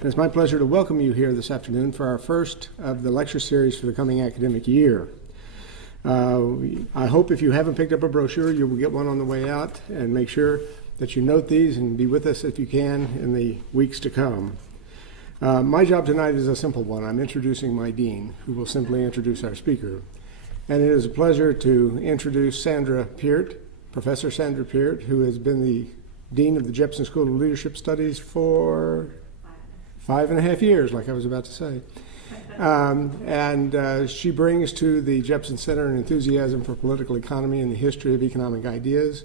It's my pleasure to welcome you here this afternoon for our first of the lecture series for the coming academic year. I hope if you haven't picked up a brochure, you will get one on the way out, and make sure that you note these and be with us if you can in the weeks to come. My job tonight is a simple one. I'm introducing my dean, who will simply introduce our speaker. And it is a pleasure to introduce Sandra Peart, Professor Sandra Peart, who has been the Dean of the Jepson School of Leadership Studies for 5.5 years, like I was about to say. She brings to the Jepson Center an enthusiasm for political economy and the history of economic ideas.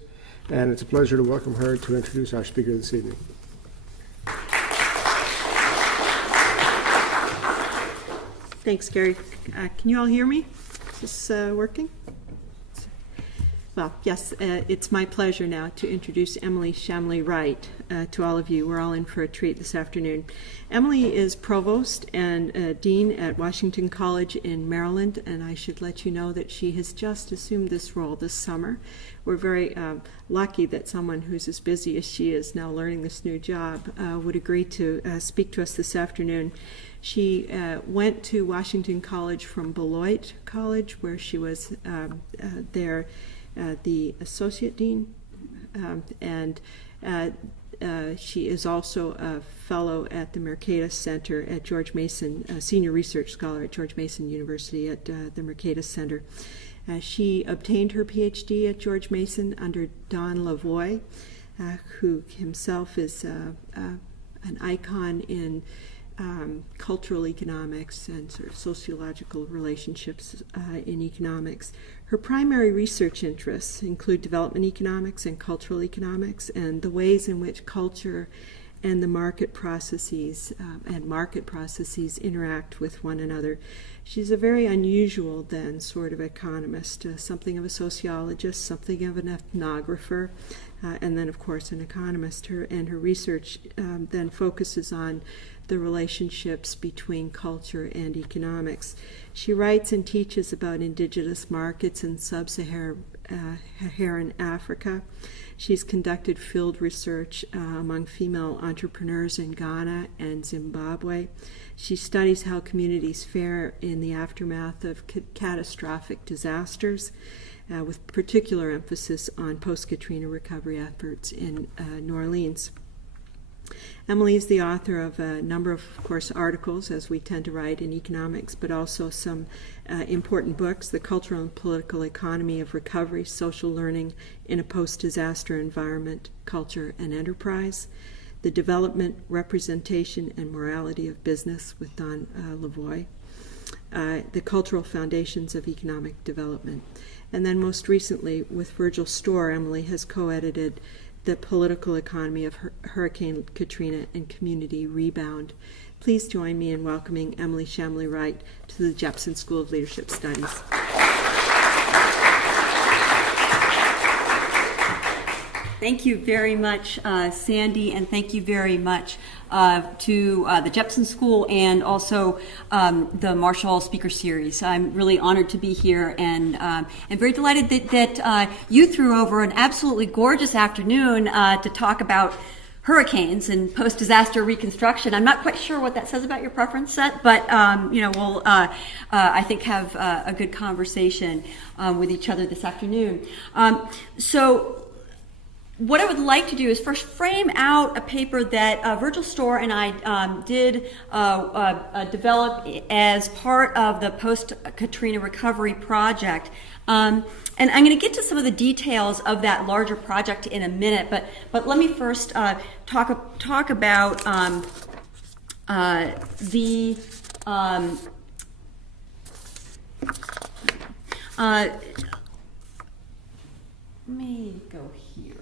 And it's a pleasure to welcome her to introduce our speaker this evening. Thanks, Gary. Can you all hear me? Is this working? Well, yes, it's my pleasure now to introduce Emily Chamlee-Wright to all of you. We're all in for a treat this afternoon. Emily is provost and dean at Washington College in Maryland, and I should let you know that she has just assumed this role this summer. We're very lucky that someone who's as busy as she is now learning this new job would agree to speak to us this afternoon. She went to Washington College from Beloit College, where she was the associate dean, and she is also a fellow at the Mercatus Center at George Mason, a senior research scholar at George Mason University at the Mercatus Center. She obtained her PhD at George Mason under Don Lavoie, who himself is an icon in cultural economics and sort of sociological relationships in economics. Her primary research interests include development economics and cultural economics, and the ways in which culture and the market processes interact with one another. She's a very unusual, then, sort of economist, something of a sociologist, something of an ethnographer, and then, of course, an economist. Her research then focuses on the relationships between culture and economics. She writes and teaches about indigenous markets in sub-Saharan Africa. She's conducted field research among female entrepreneurs in Ghana and Zimbabwe. She studies how communities fare in the aftermath of catastrophic disasters, with particular emphasis on post-Katrina recovery efforts in New Orleans. Emily is the author of a number of course, articles, as we tend to write in economics, but also some important books: The Cultural and Political Economy of Recovery, Social Learning in a Post-Disaster Environment, Culture and Enterprise, The Development, Representation, and Morality of Business with Don Lavoie, The Cultural Foundations of Economic Development. And then most recently, with Virgil Storr, Emily has co-edited The Political Economy of Hurricane Katrina and Community Rebound. Please join me in welcoming Emily Chamlee-Wright to the Jepson School of Leadership Studies. Thank you very much, Sandy, and thank you very much to the Jepson School and also the Marshall Speaker Series. I'm really honored to be here, and I'm very delighted that you threw over an absolutely gorgeous afternoon to talk about hurricanes and post-disaster reconstruction. I'm not quite sure what that says about your preference set, but we'll I think have a good conversation with each other this afternoon. So what I would like to do is first frame out a paper that Virgil Storr and I did develop as part of the post-Katrina recovery project. And I'm going to get to some of the details of that larger project in a minute, but let me first talk about the let me go here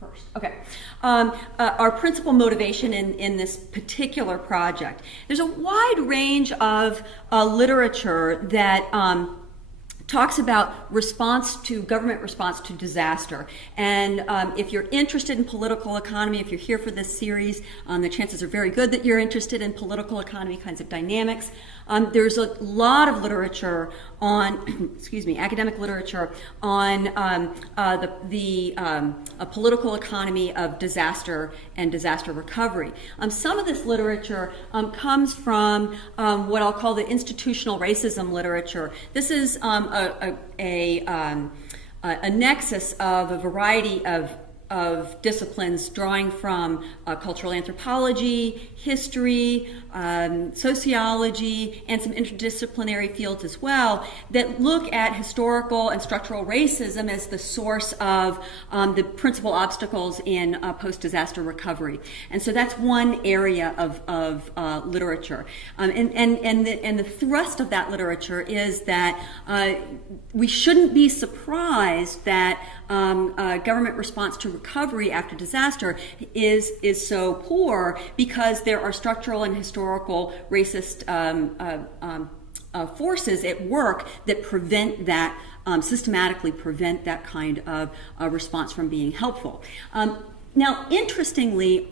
first. Okay. Our principal motivation in this particular project. There's a wide range of literature that talks about government response to disaster. And if you're interested in political economy, if you're here for this series, the chances are very good that you're interested in political economy kinds of dynamics. There's a lot of literature on, excuse me, academic literature on a political economy of disaster and disaster recovery. Some of this literature comes from what I'll call the institutional racism literature. This is a nexus of a variety of disciplines drawing from cultural anthropology, history, sociology, and some interdisciplinary fields as well that look at historical and structural racism as the source of the principal obstacles in post-disaster recovery. And so that's one area of literature. And the thrust of that literature is that we shouldn't be surprised that government response to recovery after disaster is so poor because there are structural and historical racist forces at work that prevent that, systematically prevent that kind of response from being helpful. Now, interestingly,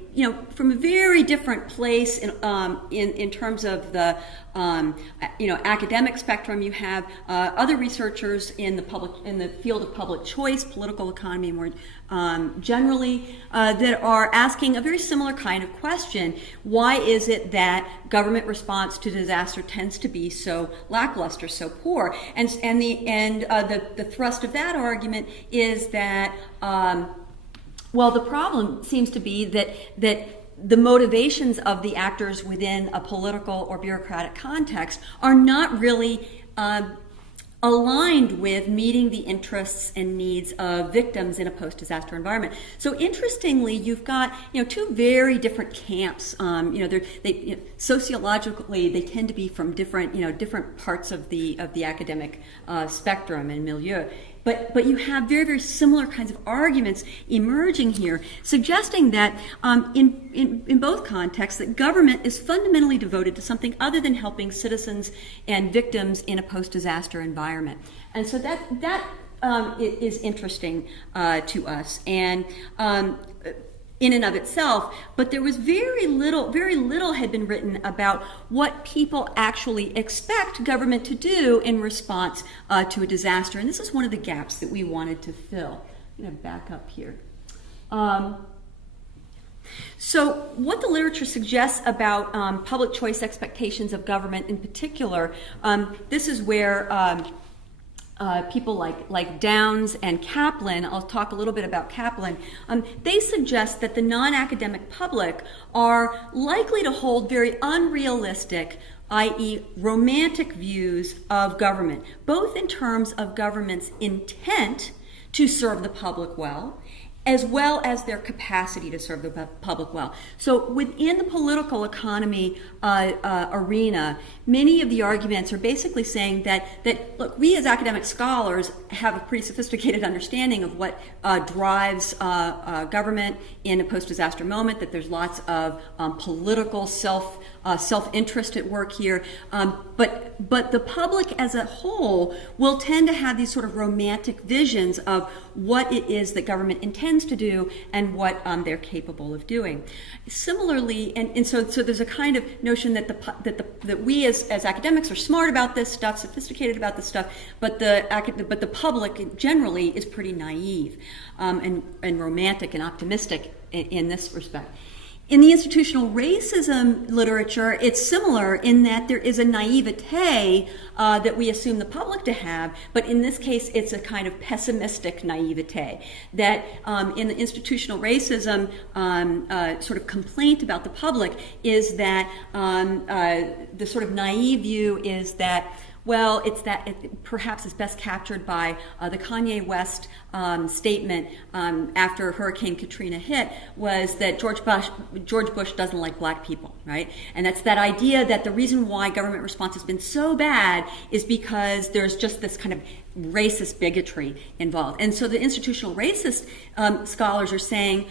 from a very different place in terms of the academic spectrum, you have other researchers in the field of public choice, political economy more generally, that are asking a very similar kind of question: why is it that government response to disaster tends to be so lackluster, so poor? And the thrust of that argument is that well, the problem seems to be that the motivations of the actors within a political or bureaucratic context are not really aligned with meeting the interests and needs of victims in a post-disaster environment. So interestingly, you've got two very different camps. Sociologically, they tend to be from different parts of the academic spectrum and milieu. But you have very, very similar kinds of arguments emerging here, suggesting that in both contexts that government is fundamentally devoted to something other than helping citizens and victims in a post-disaster environment. And so that is interesting to us. And in and of itself, but there was very little had been written about what people actually expect government to do in response to a disaster. And this is one of the gaps that we wanted to fill. I'm going to back up here. So what the literature suggests about public choice expectations of government in particular, this is where people like Downs and Kaplan, I'll talk a little bit about Kaplan, they suggest that the non-academic public are likely to hold very unrealistic, i.e. romantic views of government, both in terms of government's intent to serve the public well as their capacity to serve the public well. So within the political economy arena, many of the arguments are basically saying that look, we as academic scholars have a pretty sophisticated understanding of what drives government in a post-disaster moment, that there's lots of political self-interest at work here, but the public as a whole will tend to have these sort of romantic visions of what it is that government intends to do and what they're capable of doing. Similarly, and so there's a kind of notion that we as academics are smart about this stuff, sophisticated about this stuff, but the public generally is pretty naive and romantic and optimistic in this respect. In the institutional racism literature, it's similar in that there is a naivete that we assume the public to have, but in this case, it's a kind of pessimistic naivete. That in the institutional racism sort of complaint about the public is that the sort of naive view is that, well, perhaps it's best captured by the Kanye West statement after Hurricane Katrina hit, was that George Bush doesn't like black people, right? And that's that idea that the reason why government response has been so bad is because there's just this kind of racist bigotry involved. And so the institutional racist scholars are saying,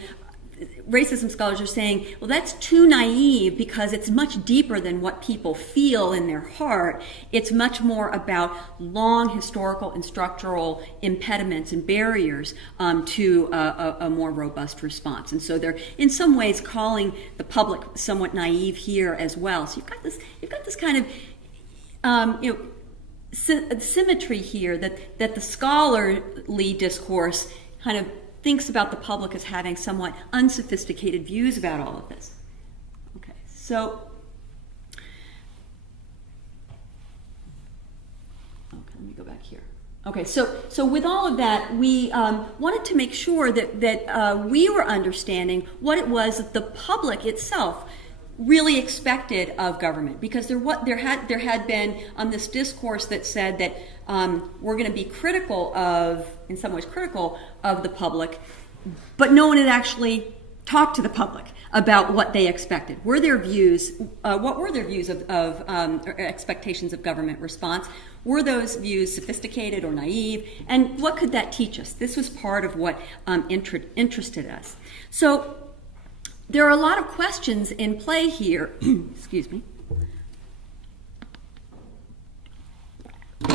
well, that's too naive because it's much deeper than what people feel in their heart. It's much more about long historical and structural impediments and barriers to a more robust response. And so they're in some ways calling the public somewhat naive here as well. So you've got this kind of symmetry here, that the scholarly discourse kind of thinks about the public as having somewhat unsophisticated views about all of this. Okay, so let me go back here. Okay, so with all of that, we wanted to make sure that we were understanding what it was that the public itself really expected of government, because there had been this discourse that said that we're going to be in some ways critical of the public, but no one had actually talked to the public about what they expected. What were their views of or expectations of government response? Were those views sophisticated or naive? And what could that teach us? This was part of what interested us. So there are a lot of questions in play here, excuse me,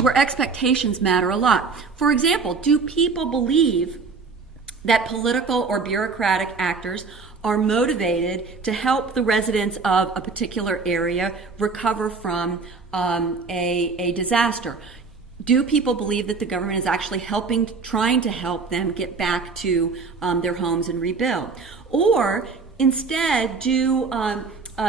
where expectations matter a lot. For example, do people believe that political or bureaucratic actors are motivated to help the residents of a particular area recover from a disaster? Do people believe that the government is actually trying to help them get back to their homes and rebuild? Or instead, do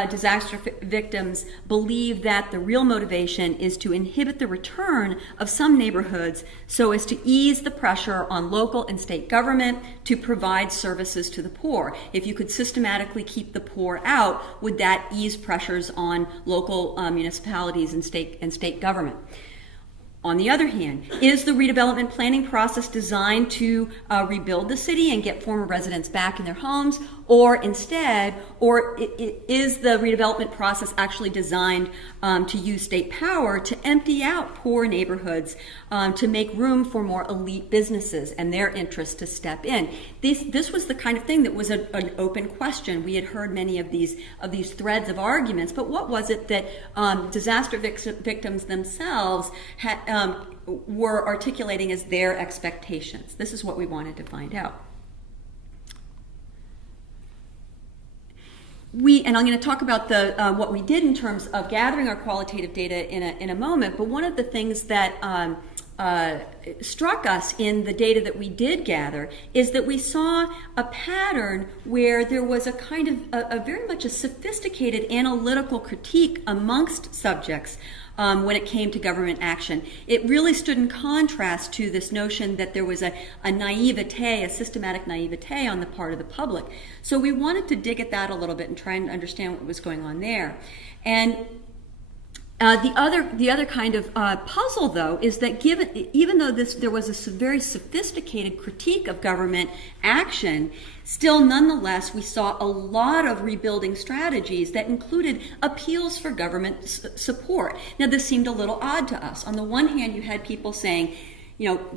disaster victims believe that the real motivation is to inhibit the return of some neighborhoods so as to ease the pressure on local and state government to provide services to the poor? If you could systematically keep the poor out, would that ease pressures on local municipalities and state government? On the other hand, is the redevelopment planning process designed to rebuild the city and get former residents back in their homes, or is the redevelopment process actually designed to use state power to empty out poor neighborhoods to make room for more elite businesses and their interests to step in? This was the kind of thing that was an open question. We had heard many of these threads of arguments, but what was it that disaster victims themselves were articulating as their expectations? This is what we wanted to find out. And I'm going to talk about what we did in terms of gathering our qualitative data in a moment, but one of the things that struck us in the data that we did gather is that we saw a pattern where there was a kind of a very much a sophisticated analytical critique amongst subjects when it came to government action. It really stood in contrast to this notion that there was a naivete, a systematic naivete on the part of the public. So we wanted to dig at that a little bit and try and understand what was going on there. And the other kind of puzzle, though, is that even though there was a very sophisticated critique of government action, still nonetheless we saw a lot of rebuilding strategies that included appeals for government support. Now, this seemed a little odd to us. On the one hand, you had people saying,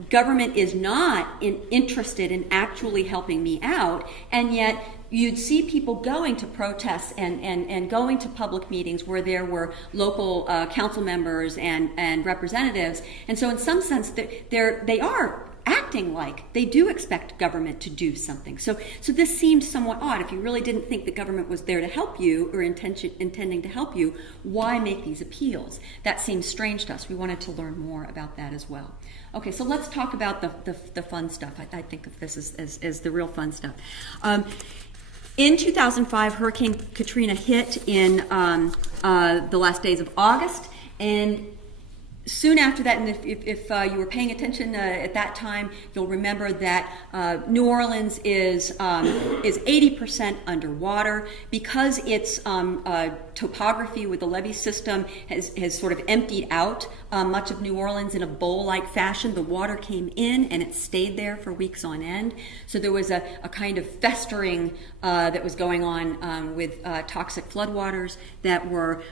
government is not interested in actually helping me out, and yet you'd see people going to protests and going to public meetings where there were local council members and representatives. And so in some sense, they are acting like they do expect government to do something. So this seemed somewhat odd. If you really didn't think the government was there to help you or intending to help you, why make these appeals? That seemed strange to us. We wanted to learn more about that as well. Okay, so let's talk about the fun stuff. I think of this as the real fun stuff. In 2005, Hurricane Katrina hit in the last days of August, and soon after that, and if you were paying attention at that time, you'll remember that New Orleans is 80% underwater because its topography with the levee system has sort of emptied out much of New Orleans in a bowl-like fashion. The water came in and it stayed there for weeks on end. So there was a kind of festering that was going on with toxic floodwaters that were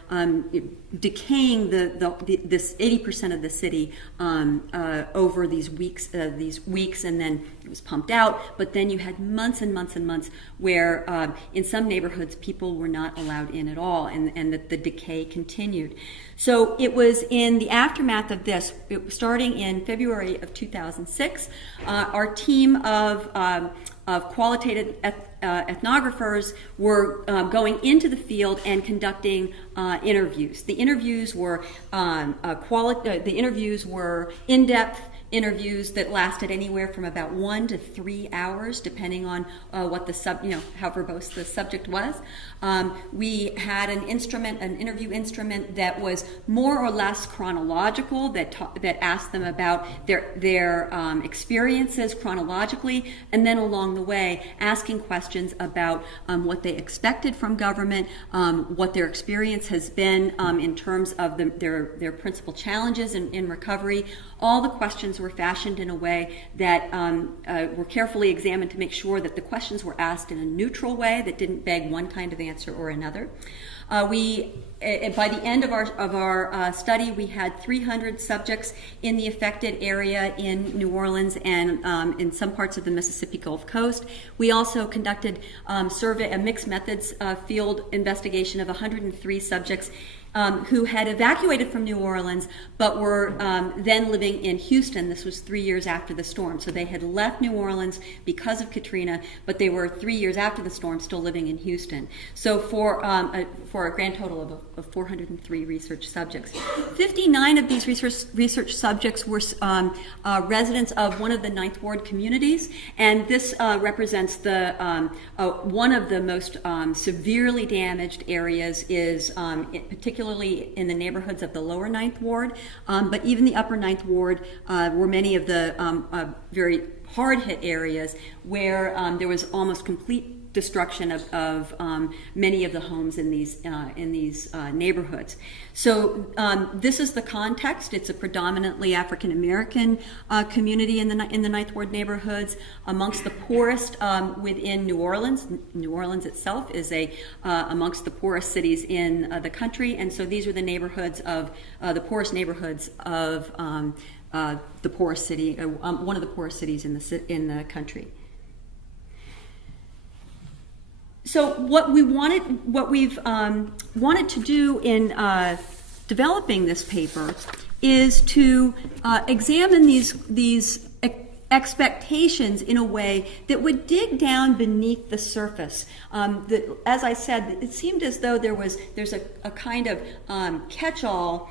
decaying this 80% of the city over these weeks, and then it was pumped out. But then you had months and months and months where in some neighborhoods people were not allowed in at all, and that the decay continued. So it was in the aftermath of this, starting in February of 2006, our team of qualitative ethnographers were going into the field and conducting interviews. The interviews were in-depth interviews that lasted anywhere from about 1 to 3 hours, depending on what the how verbose the subject was. We had an interview instrument that was more or less chronological, that asked them about their experiences chronologically, and then along the way asking questions about what they expected from government, what their experience has been in terms of their principal challenges in recovery. All the questions were fashioned in a way that were carefully examined to make sure that the questions were asked in a neutral way that didn't beg one kind of answer or another. By the end of our study, we had 300 subjects in the affected area in New Orleans and in some parts of the Mississippi Gulf Coast. We also conducted a mixed methods field investigation of 103 subjects who had evacuated from New Orleans but were then living in Houston. This was 3 years after the storm. So they had left New Orleans because of Katrina, but they were 3 years after the storm still living in Houston. So for a grand total of 403 research subjects. 59 of these research subjects were residents of one of the Ninth Ward communities, and this represents one of the most severely damaged areas is particularly in the neighborhoods of the lower Ninth Ward, but even the upper Ninth Ward were many of the very hard-hit areas where there was almost complete destruction of many of the homes in these neighborhoods. So this is the context. It's a predominantly African American community in the Ninth Ward neighborhoods, amongst the poorest within New Orleans. New Orleans itself is amongst the poorest cities in the country, and so these are the neighborhoods of the poorest neighborhoods of the poorest city, one of the poorest cities in the country. So what we've wanted to do in developing this paper is to examine these expectations in a way that would dig down beneath the surface. As I said, it seemed as though there's a kind of catch-all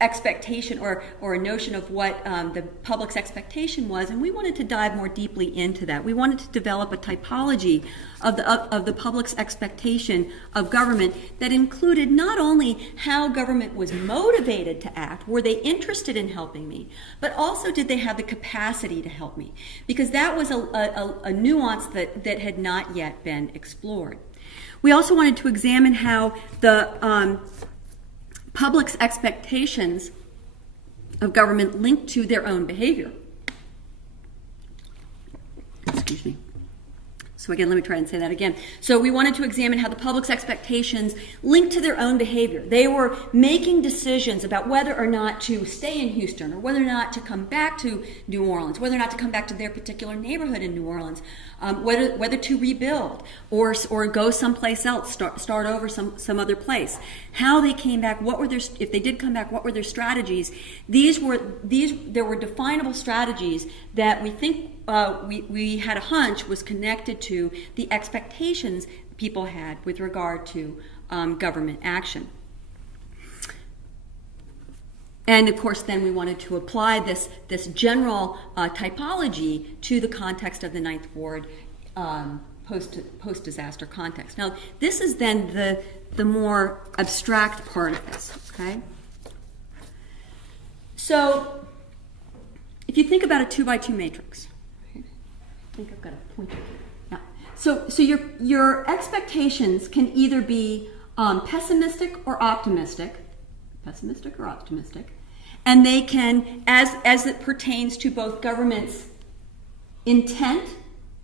expectation or a notion of what the public's expectation was, and we wanted to dive more deeply into that. We wanted to develop a typology of the public's expectation of government that included not only how government was motivated to act, were they interested in helping me, but also did they have the capacity to help me, because that was a nuance that had not yet been explored. We also wanted to examine how the public's expectations of government linked to their own behavior. Excuse me. So again, let me try and say that again. So we wanted to examine how the public's expectations linked to their own behavior. They were making decisions about whether or not to stay in Houston, or whether or not to come back to New Orleans, whether or not to come back to their particular neighborhood in New Orleans, whether to rebuild or go someplace else, start over some other place. How they came back, if they did come back, what were their strategies? There were definable strategies that we think we had a hunch was connected to the expectations people had with regard to government action. And of course, then we wanted to apply this general typology to the context of the Ninth Ward post-disaster context. Now, this is then the more abstract part of this, okay? So, if you think about a 2x2 matrix, I think I've got a pointer here. Yeah. So your expectations can either be pessimistic or optimistic, and they can, as it pertains to both government's intent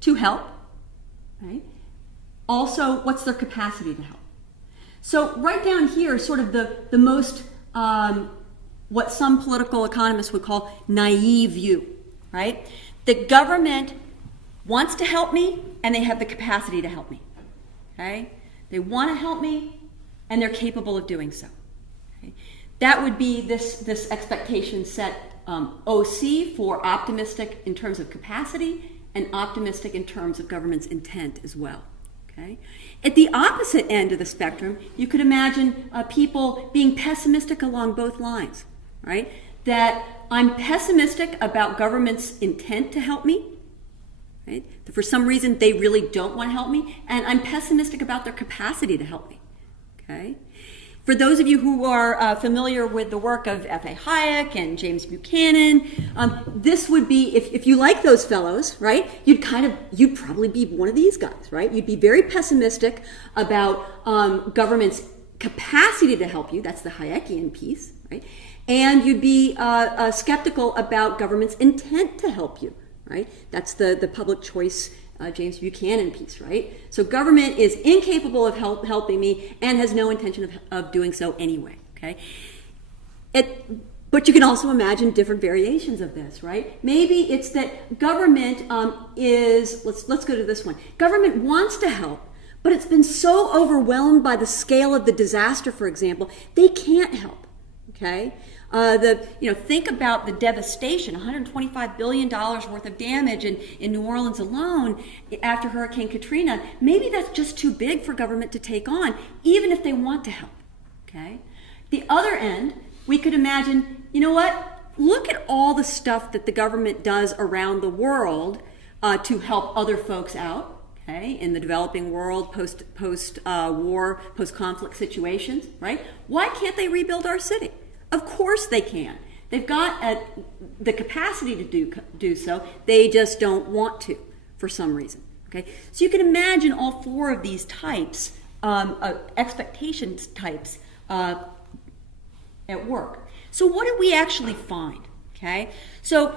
to help, right? Also, what's their capacity to help? So right down here is sort of the most, what some political economists would call naive view, right? The government wants to help me, and they have the capacity to help me, okay? They want to help me, and they're capable of doing so. Okay? That would be this expectation set OC for optimistic in terms of capacity, and optimistic in terms of government's intent as well. Okay? At the opposite end of the spectrum, you could imagine people being pessimistic along both lines, right? That I'm pessimistic about government's intent to help me, right? For some reason, they really don't want to help me, and I'm pessimistic about their capacity to help me, okay? For those of you who are familiar with the work of F.A. Hayek and James Buchanan, this would be, if you like those fellows, right, you'd probably be one of these guys, right? You'd be very pessimistic about government's capacity to help you. That's the Hayekian piece, right? And you'd be skeptical about government's intent to help you, right? That's the public choice James Buchanan piece, right? So government is incapable of helping me and has no intention of doing so anyway, okay? But you can also imagine different variations of this, right? Maybe it's that government let's go to this one. Government wants to help, but it's been so overwhelmed by the scale of the disaster, for example, they can't help, okay? Think about the devastation, $125 billion worth of damage in New Orleans alone after Hurricane Katrina. Maybe that's just too big for government to take on, even if they want to help, okay? The other end, we could imagine, you know what? Look at all the stuff that the government does around the world to help other folks out, okay, in the developing world, post-war, post-conflict situations, right? Why can't they rebuild our city? Of course they can. They've got the capacity to do so. They just don't want to for some reason. Okay, so you can imagine all four of these types, expectations types, at work. So what did we actually find? Okay, so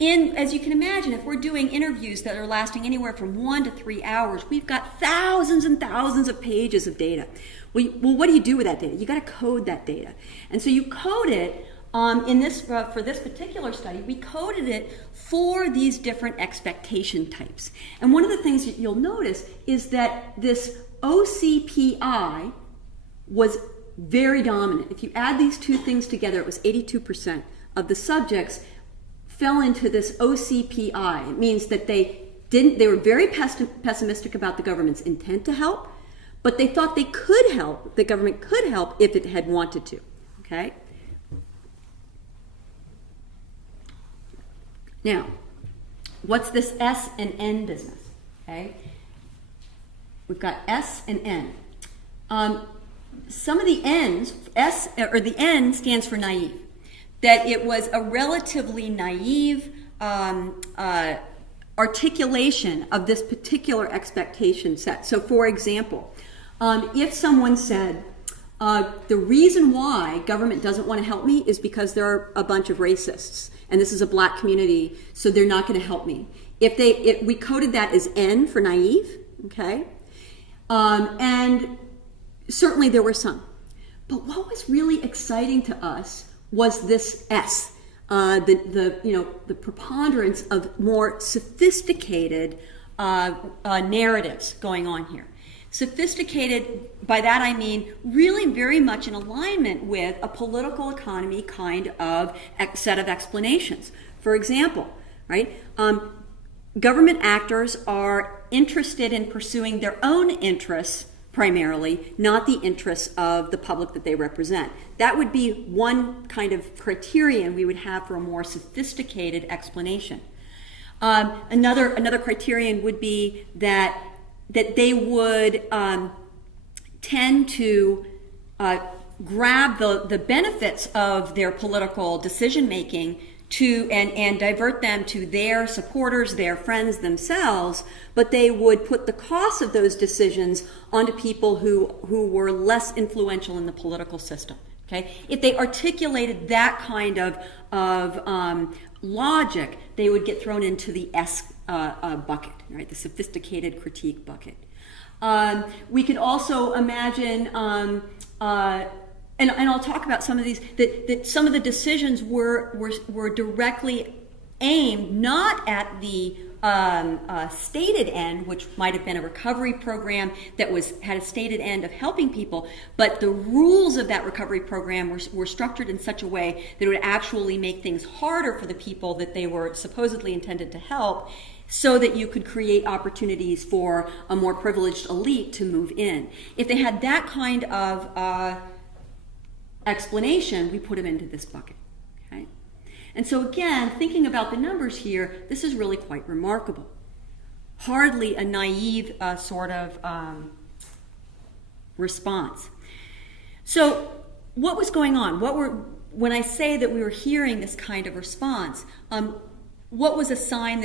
as you can imagine, if we're doing interviews that are lasting anywhere from 1 to 3 hours, we've got thousands and thousands of pages of data. Well, what do you do with that data? You got to code that data, and so you code it for this particular study. We coded it for these different expectation types, and one of the things that you'll notice is that this OCPI was very dominant. If you add these two things together, it was 82% of the subjects fell into this OCPI. It means that they were very pessimistic about the government's intent to help, but they thought the government could help if it had wanted to, okay? Now, what's this S and N business, okay? We've got S and N. Some of the N's, the N stands for naive, that it was a relatively naive articulation of this particular expectation set. So for example, if someone said, the reason why government doesn't want to help me is because there are a bunch of racists, and this is a black community, so they're not going to help me. If we coded that as N for naive, okay? And certainly there were some. But what was really exciting to us was this S, the preponderance of more sophisticated narratives going on here. Sophisticated, by that I mean really very much in alignment with a political economy kind of set of explanations. For example, right, government actors are interested in pursuing their own interests primarily, not the interests of the public that they represent. That would be one kind of criterion we would have for a more sophisticated explanation. Another criterion would be that they would tend to grab the benefits of their political decision making and divert them to their supporters, their friends themselves, but they would put the cost of those decisions onto people who were less influential in the political system. Okay? If they articulated that kind of logic, they would get thrown into the S bucket, right? The sophisticated critique bucket. We could also imagine, and I'll talk about some of these, that some of the decisions were directly aimed not at the stated end, which might have been a recovery program that had a stated end of helping people, but the rules of that recovery program were structured in such a way that it would actually make things harder for the people that they were supposedly intended to help, so that you could create opportunities for a more privileged elite to move in. If they had that kind of explanation, we put them into this bucket. Okay? And so again, thinking about the numbers here, this is really quite remarkable. Hardly a naive sort of response. So what was going on? When I say that we were hearing this kind of response, what was a sign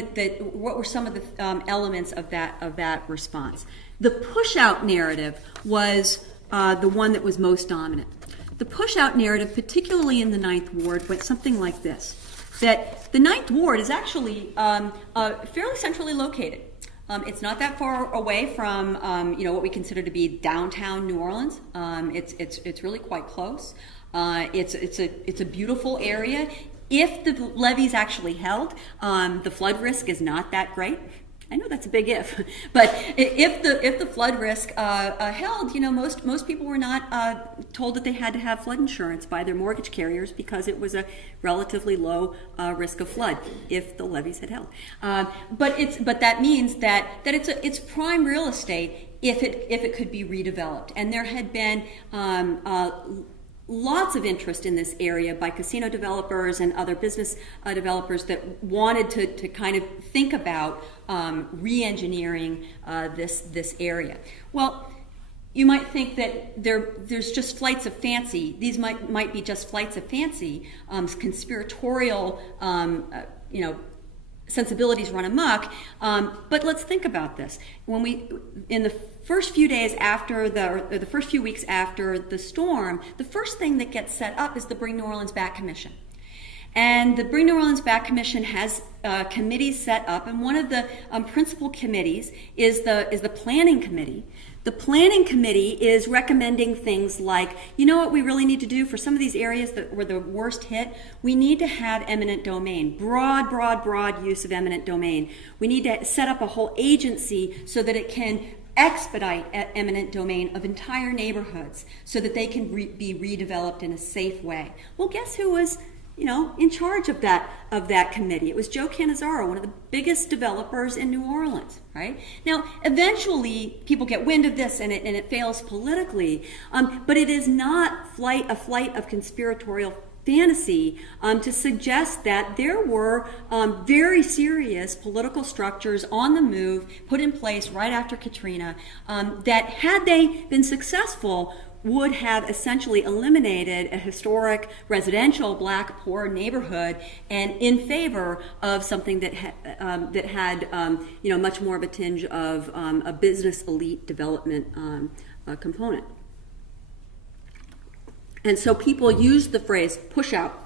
what were some of the elements of that response? The push-out narrative was the one that was most dominant. The push-out narrative, particularly in the Ninth Ward, went something like this: that the Ninth Ward is actually fairly centrally located. It's not that far away from what we consider to be downtown New Orleans. It's really quite close. It's a beautiful area. If the levees actually held, the flood risk is not that great. I know that's a big if, but if the flood risk held, most people were not told that they had to have flood insurance by their mortgage carriers because it was a relatively low risk of flood if the levees had held. But that means that it's prime real estate if it could be redeveloped, and there had been lots of interest in this area by casino developers and other business developers that wanted to kind of think about re-engineering this area. Well, you might think that there's just flights of fancy. These might be just flights of fancy, conspiratorial, sensibilities run amok. But let's think about this. In the first few days after the first few weeks after the storm, the first thing that gets set up is the Bring New Orleans Back Commission. And the Bring New Orleans Back Commission has committees set up, and one of the principal committees is the Planning Committee. The Planning Committee is recommending things like, what we really need to do for some of these areas that were the worst hit? We need to have eminent domain, broad use of eminent domain. We need to set up a whole agency so that it can expedite eminent domain of entire neighborhoods so that they can be redeveloped in a safe way. Well, guess who was in charge of that committee? It was Joe Cannizzaro, one of the biggest developers in New Orleans, right? Now, eventually, people get wind of this and it fails politically, but it is not a flight of conspiratorial fantasy to suggest that there were very serious political structures on the move put in place right after Katrina that, had they been successful, would have essentially eliminated a historic residential black poor neighborhood and in favor of something that had much more of a tinge of a business elite development component. And so people use the phrase push out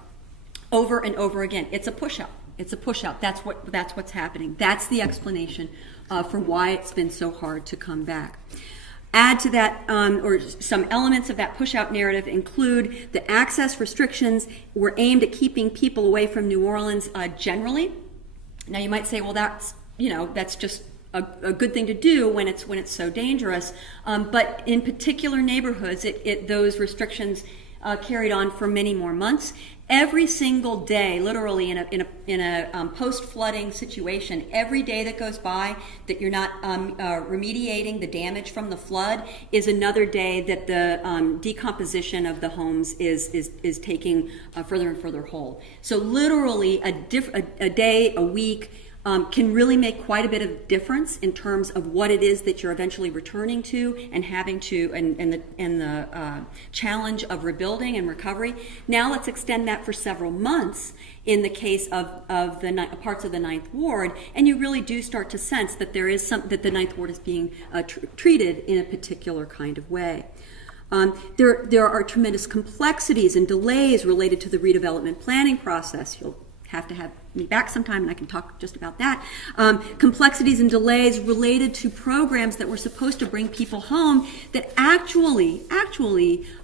over and over again. It's a push out. It's a push out. That's what's happening. That's the explanation for why it's been so hard to come back. Add to that, or some elements of that push-out narrative include the access restrictions were aimed at keeping people away from New Orleans generally. Now you might say, well, that's just a good thing to do when it's so dangerous. But in particular neighborhoods, those restrictions carried on for many more months. Every single day, literally in a post-flooding situation, every day that goes by that you're not remediating the damage from the flood is another day that the decomposition of the homes is taking further and further hold. So literally a day, a week, can really make quite a bit of difference in terms of what it is that you're eventually returning to and having to, and the challenge of rebuilding and recovery. Now let's extend that for several months in the case of the parts of the Ninth Ward, and you really do start to sense that that the Ninth Ward is being treated in a particular kind of way. There are tremendous complexities and delays related to the redevelopment planning process. You'll have to have me back sometime and I can talk just about that. Complexities and delays related to programs that were supposed to bring people home that actually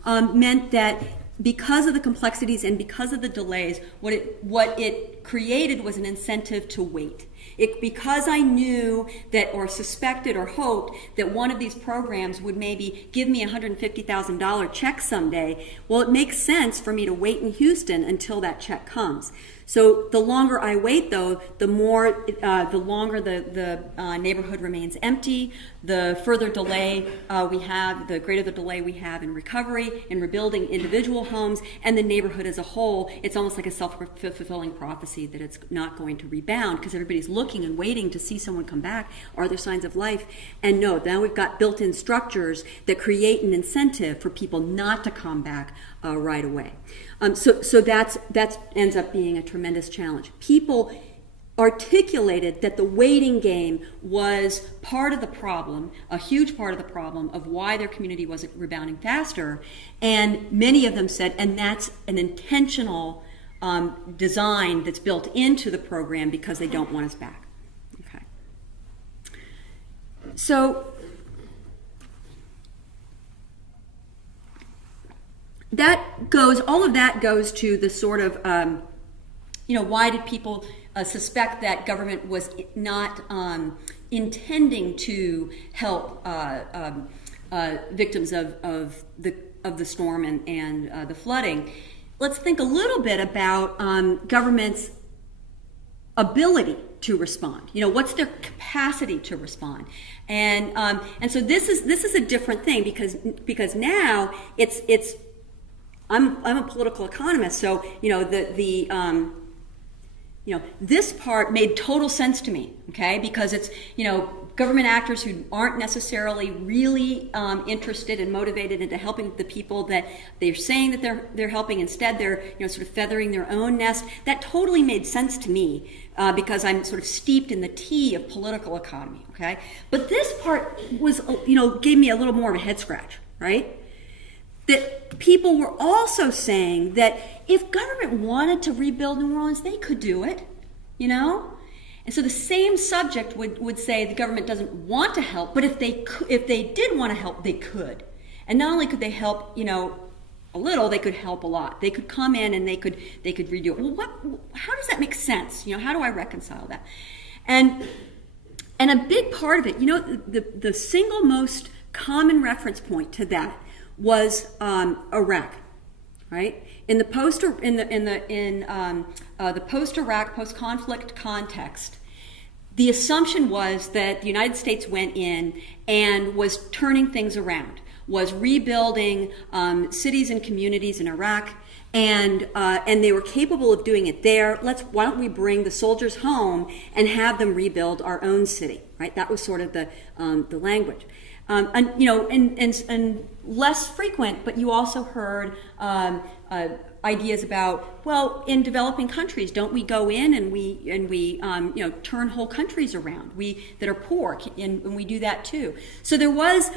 meant that because of the complexities and because of the delays, what it created was an incentive to wait. Because I knew that, or suspected or hoped that one of these programs would maybe give me a $150,000 check someday, well, it makes sense for me to wait in Houston until that check comes. So the longer I wait, though, the longer the neighborhood remains empty, the further delay we have, the greater the delay we have in recovery, in rebuilding individual homes, and the neighborhood as a whole. It's almost like a self-fulfilling prophecy that it's not going to rebound because everybody's looking and waiting to see someone come back. Are there signs of life? And no, now we've got built-in structures that create an incentive for people not to come back right away. So that ends up being a tremendous challenge. People articulated that the waiting game was part of the problem, a huge part of the problem of why their community wasn't rebounding faster, and many of them said, and that's an intentional design that's built into the program because they don't want us back. Okay. So all of that goes to the sort of, why did people suspect that government was not intending to help victims of the storm and the flooding? Let's think a little bit about government's ability to respond. What's their capacity to respond? And so this is a different thing because now it's I'm a political economist, so this part made total sense to me, okay? Because it's government actors who aren't necessarily really interested and motivated into helping the people that they're saying that they're helping. Instead, they're sort of feathering their own nest. That totally made sense to me because I'm sort of steeped in the tea of political economy, okay? But this part was gave me a little more of a head scratch, right? That people were also saying that if government wanted to rebuild New Orleans, they could do it, And so the same subject would say the government doesn't want to help, but if they did want to help, they could. And not only could they help, a little, they could help a lot. They could come in and they could redo it. Well, how does that make sense? How do I reconcile that? And a big part of it, the single most common reference point to that was Iraq, right? In the post-Iraq, post-conflict context, the assumption was that the United States went in and was turning things around, was rebuilding cities and communities in Iraq, and they were capable of doing it there. Why don't we bring the soldiers home and have them rebuild our own city, right? That was sort of the language. And less frequent, but you also heard ideas about, well, in developing countries, don't we go in and we turn whole countries around? We that are poor, and we do that too. So there was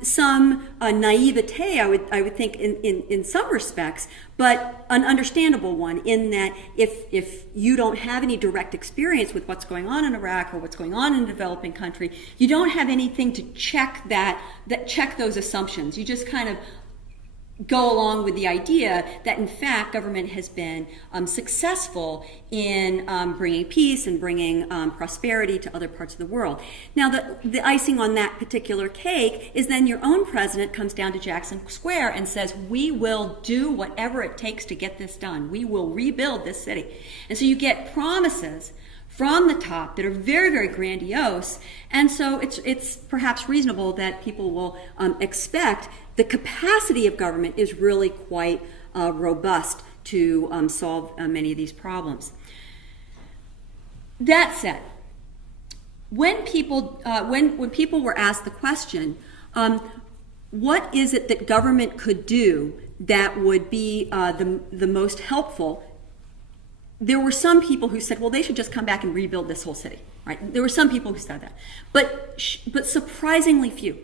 some naivete, I would think, in some respects, but an understandable one in that if you don't have any direct experience with what's going on in Iraq or what's going on in a developing country, you don't have anything to check check those assumptions. You just kind of go along with the idea that, in fact, government has been successful in bringing peace and bringing prosperity to other parts of the world. Now, the icing on that particular cake is then your own president comes down to Jackson Square and says, we will do whatever it takes to get this done. We will rebuild this city. And so you get promises from the top that are very, very grandiose, and so it's perhaps reasonable that people will expect the capacity of government is really quite robust to solve many of these problems. That said, when people were asked the question, what is it that government could do that would be the most helpful? There were some people who said, well, they should just come back and rebuild this whole city, right? There were some people who said that, but surprisingly few.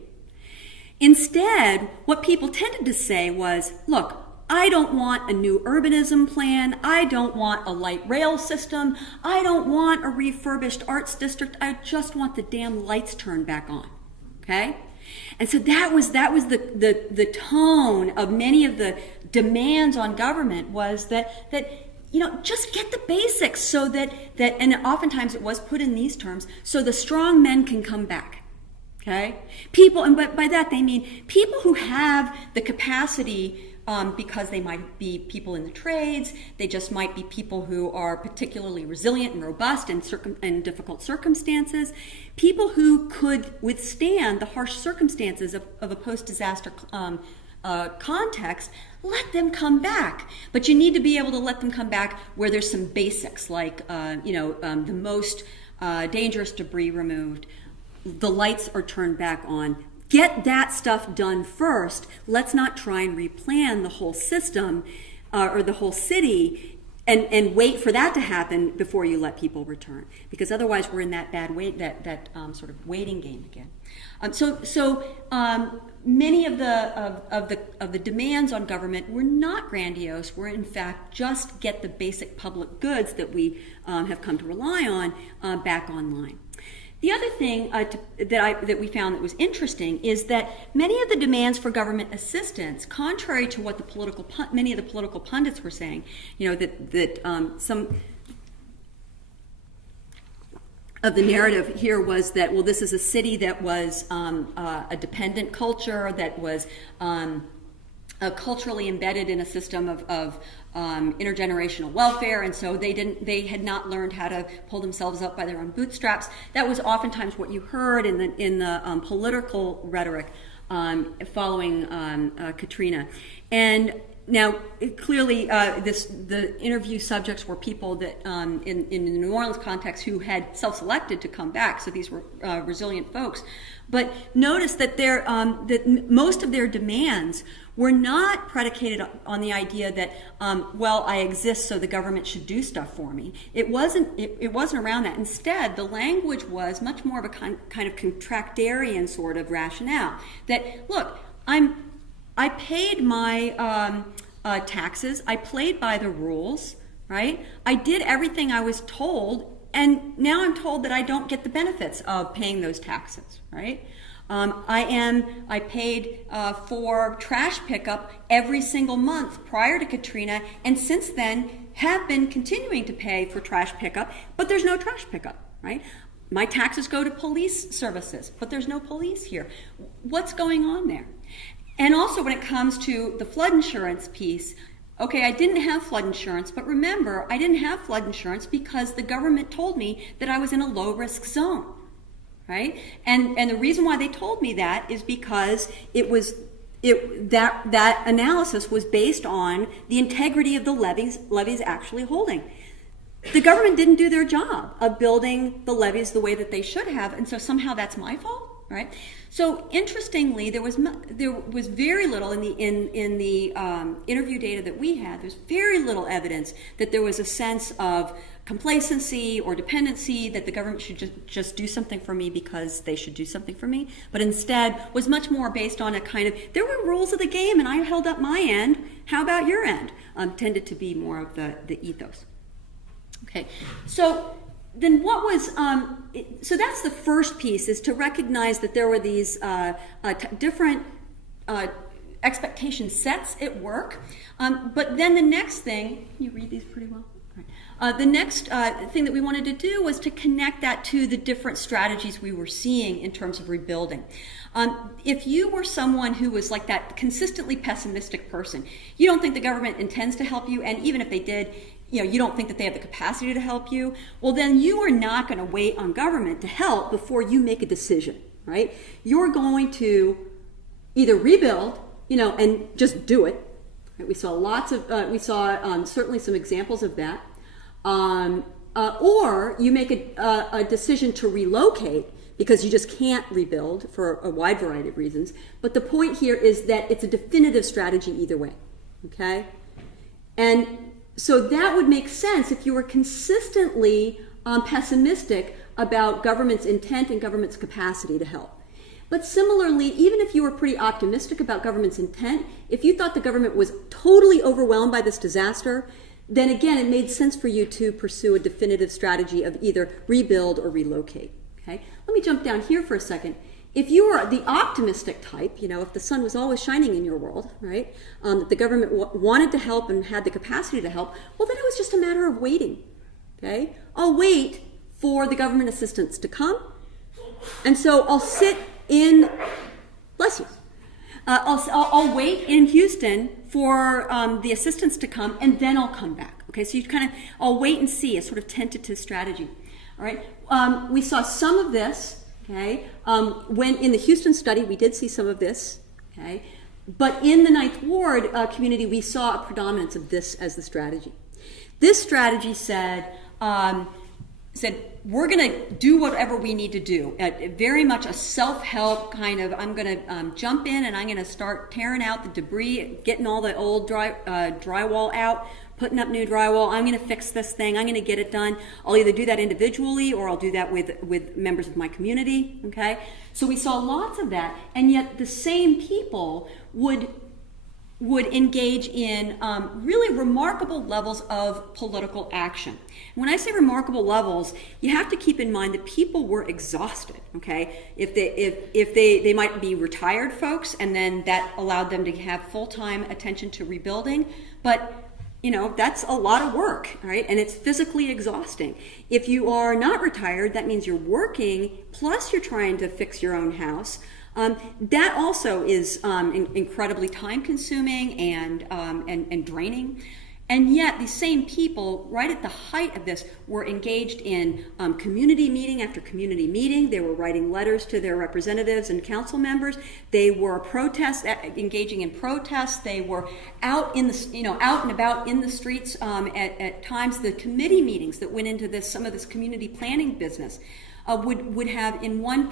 Instead, what people tended to say was, look, I don't want a new urbanism plan. I don't want a light rail system. I don't want a refurbished arts district. I just want the damn lights turned back on, okay? And so that was the tone of many of the demands on government was that just get the basics so that, and oftentimes it was put in these terms, so the strong men can come back. Okay? People, and by that they mean people who have the capacity, because they might be people in the trades, they just might be people who are particularly resilient and robust in difficult circumstances, people who could withstand the harsh circumstances of a post-disaster context. Let them come back. But you need to be able to let them come back where there's some basics, like the most dangerous debris removed, the lights are turned back on. Get that stuff done first. Let's not try and replan the whole system or the whole city and wait for that to happen before you let people return, because otherwise we're in that bad sort of waiting game again. So many of the demands on government were not grandiose. Were in fact just get the basic public goods that we have come to rely on back online. The other thing that we found that was interesting is that many of the demands for government assistance, contrary to what many of the political pundits were saying, that some of the narrative here was that, well, this is a city that was a dependent culture, that was culturally embedded in a system of intergenerational welfare, and so they had not learned how to pull themselves up by their own bootstraps. That was oftentimes what you heard in the political rhetoric following Katrina. And now, clearly, the interview subjects were people that, in the New Orleans context, who had self-selected to come back. So these were resilient folks. But notice that that most of their demands were not predicated on the idea that, I exist, so the government should do stuff for me. It wasn't around that. Instead, the language was much more of a kind of contractarian sort of rationale. That, look, I paid my taxes. I played by the rules, right? I did everything I was told, and now I'm told that I don't get the benefits of paying those taxes, right? I paid for trash pickup every single month prior to Katrina, and since then have been continuing to pay for trash pickup, but there's no trash pickup, right? My taxes go to police services, but there's no police here. What's going on there? And also when it comes to the flood insurance piece, okay, I didn't have flood insurance, but remember, I didn't have flood insurance because the government told me that I was in a low-risk zone, right? And the reason why they told me that is because that analysis was based on the integrity of the levees actually holding. The government didn't do their job of building the levees the way that they should have, and so somehow that's my fault, right? So interestingly, there was very little in the interview data that we had. There's very little evidence that there was a sense of complacency or dependency that the government should just do something for me because they should do something for me, but instead was much more based on a kind of, there were rules of the game and I held up my end, how about your end? Tended to be more of the ethos. Okay, so then what was, so that's the first piece, is to recognize that there were these different expectation sets at work. But then the next thing, you read these pretty well? The next thing that we wanted to do was to connect that to the different strategies we were seeing in terms of rebuilding. If you were someone who was like that consistently pessimistic person, you don't think the government intends to help you, and even if they did, you don't think that they have the capacity to help you, well, then you are not going to wait on government to help before you make a decision, right? You're going to either rebuild, and just do it. Right? We saw certainly some examples of that. Or you make a decision to relocate because you just can't rebuild for a wide variety of reasons. But the point here is that it's a definitive strategy either way, okay? And so that would make sense if you were consistently pessimistic about government's intent and government's capacity to help. But similarly, even if you were pretty optimistic about government's intent, if you thought the government was totally overwhelmed by this disaster, then again, it made sense for you to pursue a definitive strategy of either rebuild or relocate. Okay? Let me jump down here for a second. If you were the optimistic type, if the sun was always shining in your world, right, that the government wanted to help and had the capacity to help, well, then it was just a matter of waiting, okay? I'll wait for the government assistance to come, and so I'll sit in, bless you, I'll wait in Houston for the assistance to come, and then I'll come back, okay? So I'll wait and see, a sort of tentative strategy, all right? We saw some of this. Okay. When in the Houston study, we did see some of this. Okay. But in the Ninth Ward community, we saw a predominance of this as the strategy. This strategy said we're going to do whatever we need to do. Very much a self-help kind of. I'm going to jump in and I'm going to start tearing out the debris, getting all the old drywall out, putting up new drywall. I'm going to fix this thing. I'm going to get it done. I'll either do that individually or I'll do that with members of my community. Okay, so we saw lots of that, and yet the same people would engage in really remarkable levels of political action. When I say remarkable levels, you have to keep in mind that people were exhausted. Okay, if they might be retired folks, and then that allowed them to have full-time attention to rebuilding, but that's a lot of work, right? And it's physically exhausting. If you are not retired, that means you're working, plus you're trying to fix your own house. That also is incredibly time-consuming and draining. And yet, these same people, right at the height of this, were engaged in community meeting after community meeting. They were writing letters to their representatives and council members. They were engaging in protests. They were out and about in the streets at times. The committee meetings that went into some of this community planning business would have in one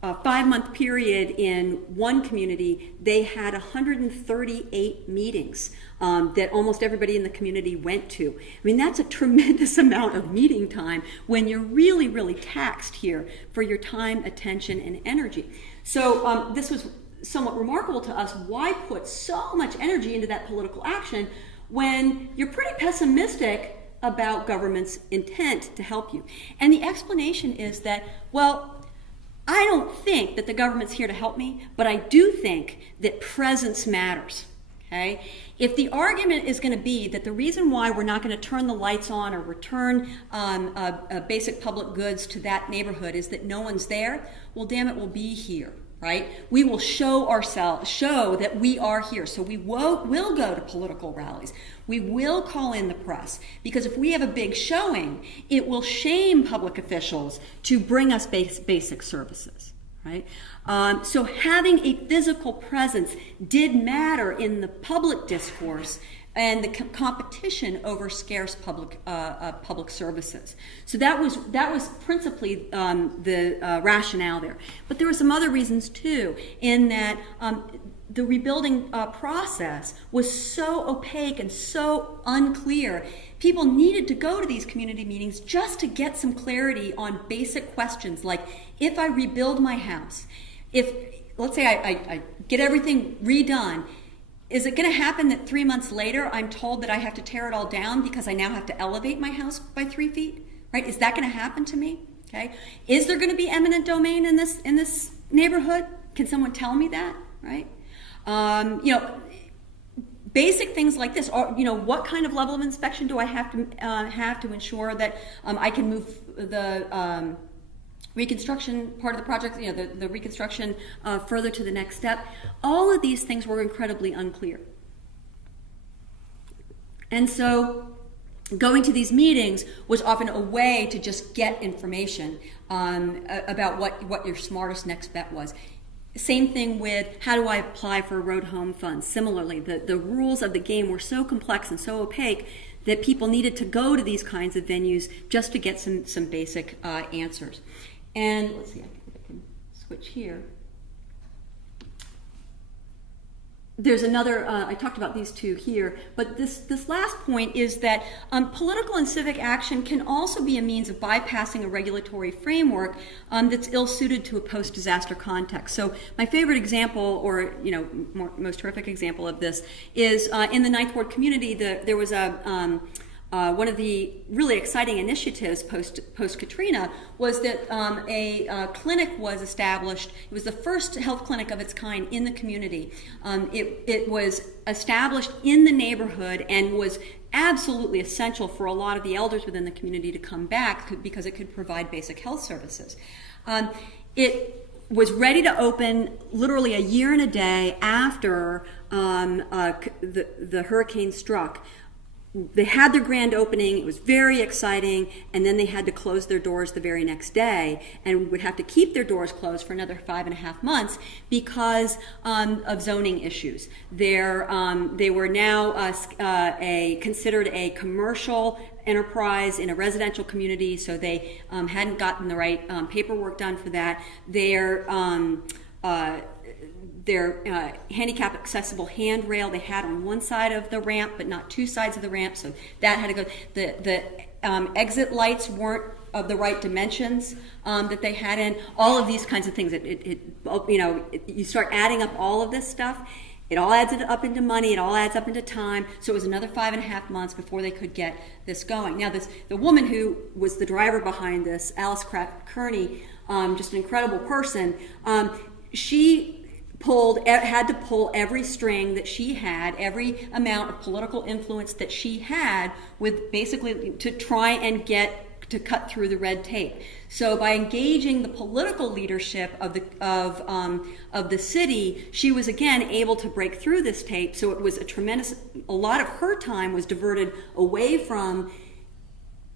5-month period in one community, they had 138 meetings that almost everybody in the community went to. I mean, that's a tremendous amount of meeting time when you're really, really taxed here for your time, attention, and energy. So this was somewhat remarkable to us. Why put so much energy into that political action when you're pretty pessimistic about government's intent to help you? And the explanation is that, well, I don't think that the government's here to help me, but I do think that presence matters, okay? If the argument is going to be that the reason why we're not going to turn the lights on or return basic public goods to that neighborhood is that no one's there, well, damn it, we'll be here, right? We will show that we are here. So we will go to political rallies. We will call in the press, because if we have a big showing, it will shame public officials to bring us basic services, right? So having a physical presence did matter in the public discourse and the competition over scarce public services. So that was principally the rationale there. But there were some other reasons too, in that the rebuilding process was so opaque and so unclear. People needed to go to these community meetings just to get some clarity on basic questions like, if I rebuild my house, let's say I get everything redone, is it going to happen that 3 months later I'm told that I have to tear it all down because I now have to elevate my house by 3 feet? Right? Is that going to happen to me? Okay. Is there going to be eminent domain in this neighborhood? Can someone tell me that? Right? Basic things like this, or what kind of level of inspection do I have to ensure that I can move the reconstruction part of the project, the reconstruction further to the next step. All of these things were incredibly unclear. And so going to these meetings was often a way to just get information about what your smartest next bet was. Same thing with, how do I apply for a road home fund? Similarly, the rules of the game were so complex and so opaque that people needed to go to these kinds of venues just to get some basic answers. And let's see, I think I can switch here. There's another, I talked about these two here, but this last point is that political and civic action can also be a means of bypassing a regulatory framework that's ill-suited to a post-disaster context. So my favorite example, or most terrific example of this, is in the Ninth Ward community, there was a One of the really exciting initiatives post-Katrina was that a clinic was established. It was the first health clinic of its kind in the community. It was established in the neighborhood and was absolutely essential for a lot of the elders within the community to come back because it could provide basic health services. It was ready to open literally a year and a day after the hurricane struck. They had their grand opening, it was very exciting, and then they had to close their doors the very next day and would have to keep their doors closed for another 5.5 months because of zoning issues. They were now considered a commercial enterprise in a residential community, so they hadn't gotten the right paperwork done for that. Their handicap accessible handrail they had on one side of the ramp but not two sides of the ramp, so that had to go. The exit lights weren't of the right dimensions that they had in. All of these kinds of things. You start adding up all of this stuff. It all adds up into money. It all adds up into time. So it was another 5.5 months before they could get this going. Now, the woman who was the driver behind this, Alice Kearney, just an incredible person. She had to pull every string that she had, every amount of political influence that she had, with basically to try and get to cut through the red tape. So by engaging the political leadership of the city, she was again able to break through this tape. So it was a lot of her time was diverted away from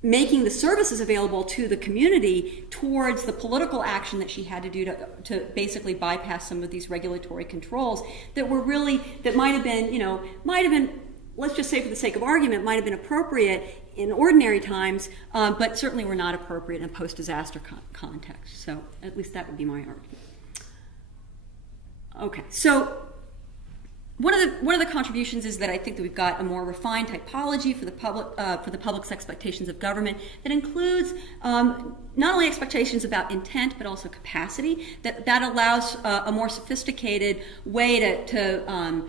making the services available to the community towards the political action that she had to do to basically bypass some of these regulatory controls that might have been, let's just say for the sake of argument, might have been appropriate in ordinary times, but certainly were not appropriate in a post-disaster context. So at least that would be my argument. Okay, so one of the contributions is that I think that we've got a more refined typology for the public's expectations of government that includes not only expectations about intent but also capacity. That allows a more sophisticated way to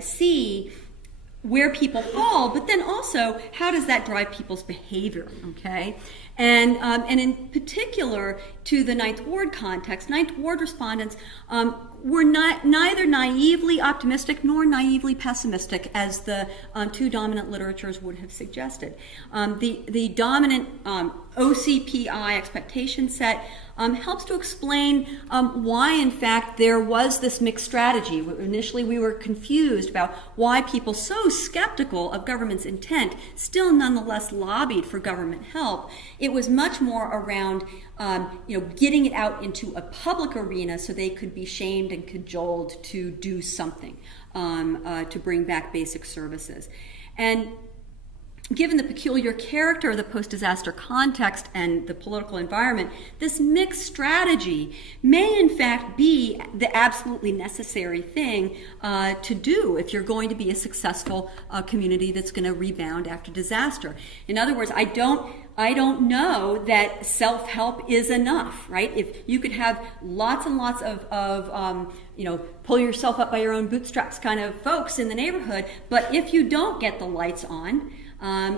see where people fall, but then also how does that drive people's behavior? Okay, and in particular to the Ninth Ward context, Ninth Ward respondents were neither naively optimistic nor naively pessimistic, as the two dominant literatures would have suggested. The dominant OCPI expectation set helps to explain why, in fact, there was this mixed strategy. Initially, we were confused about why people so skeptical of government's intent still nonetheless lobbied for government help. It was much more around getting it out into a public arena so they could be shamed and cajoled to do something to bring back basic services. And given the peculiar character of the post-disaster context and the political environment, this mixed strategy may in fact be the absolutely necessary thing to do if you're going to be a successful community that's going to rebound after disaster. In other words, I don't know that self-help is enough, right? If you could have lots and lots of pull yourself up by your own bootstraps kind of folks in the neighborhood, but if you don't get the lights on,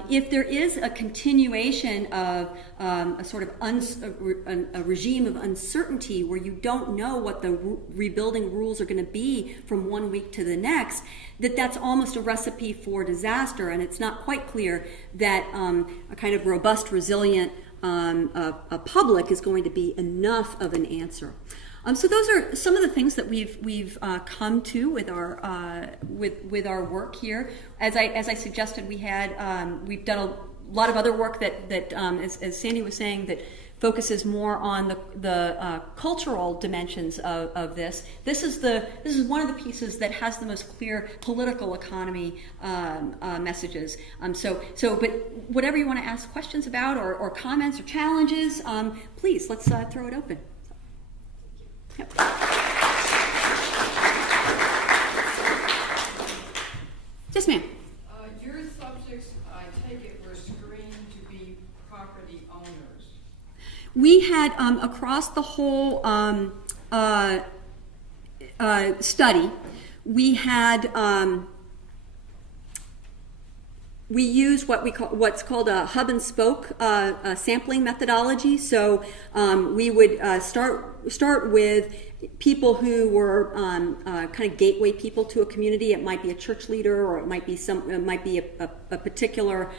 if there is a continuation of a sort of a regime of uncertainty where you don't know what the rebuilding rules are going to be from one week to the next, that's almost a recipe for disaster, and it's not quite clear that a kind of robust, resilient a public is going to be enough of an answer. So those are some of the things that we've come to with our work here. As I suggested, we've done a lot of other work that as Sandy was saying, that focuses more on the cultural dimensions of this. This is one of the pieces that has the most clear political economy messages. But whatever you want to ask questions about or comments or challenges, please let's throw it open. Yep. Yes, ma'am. Your subjects, I take it, were screened to be property owners. We had across the whole study, we had we use what's called a hub and spoke sampling methodology. So we would start with people who were kind of gateway people to a community. It might be a church leader, or it might be a particular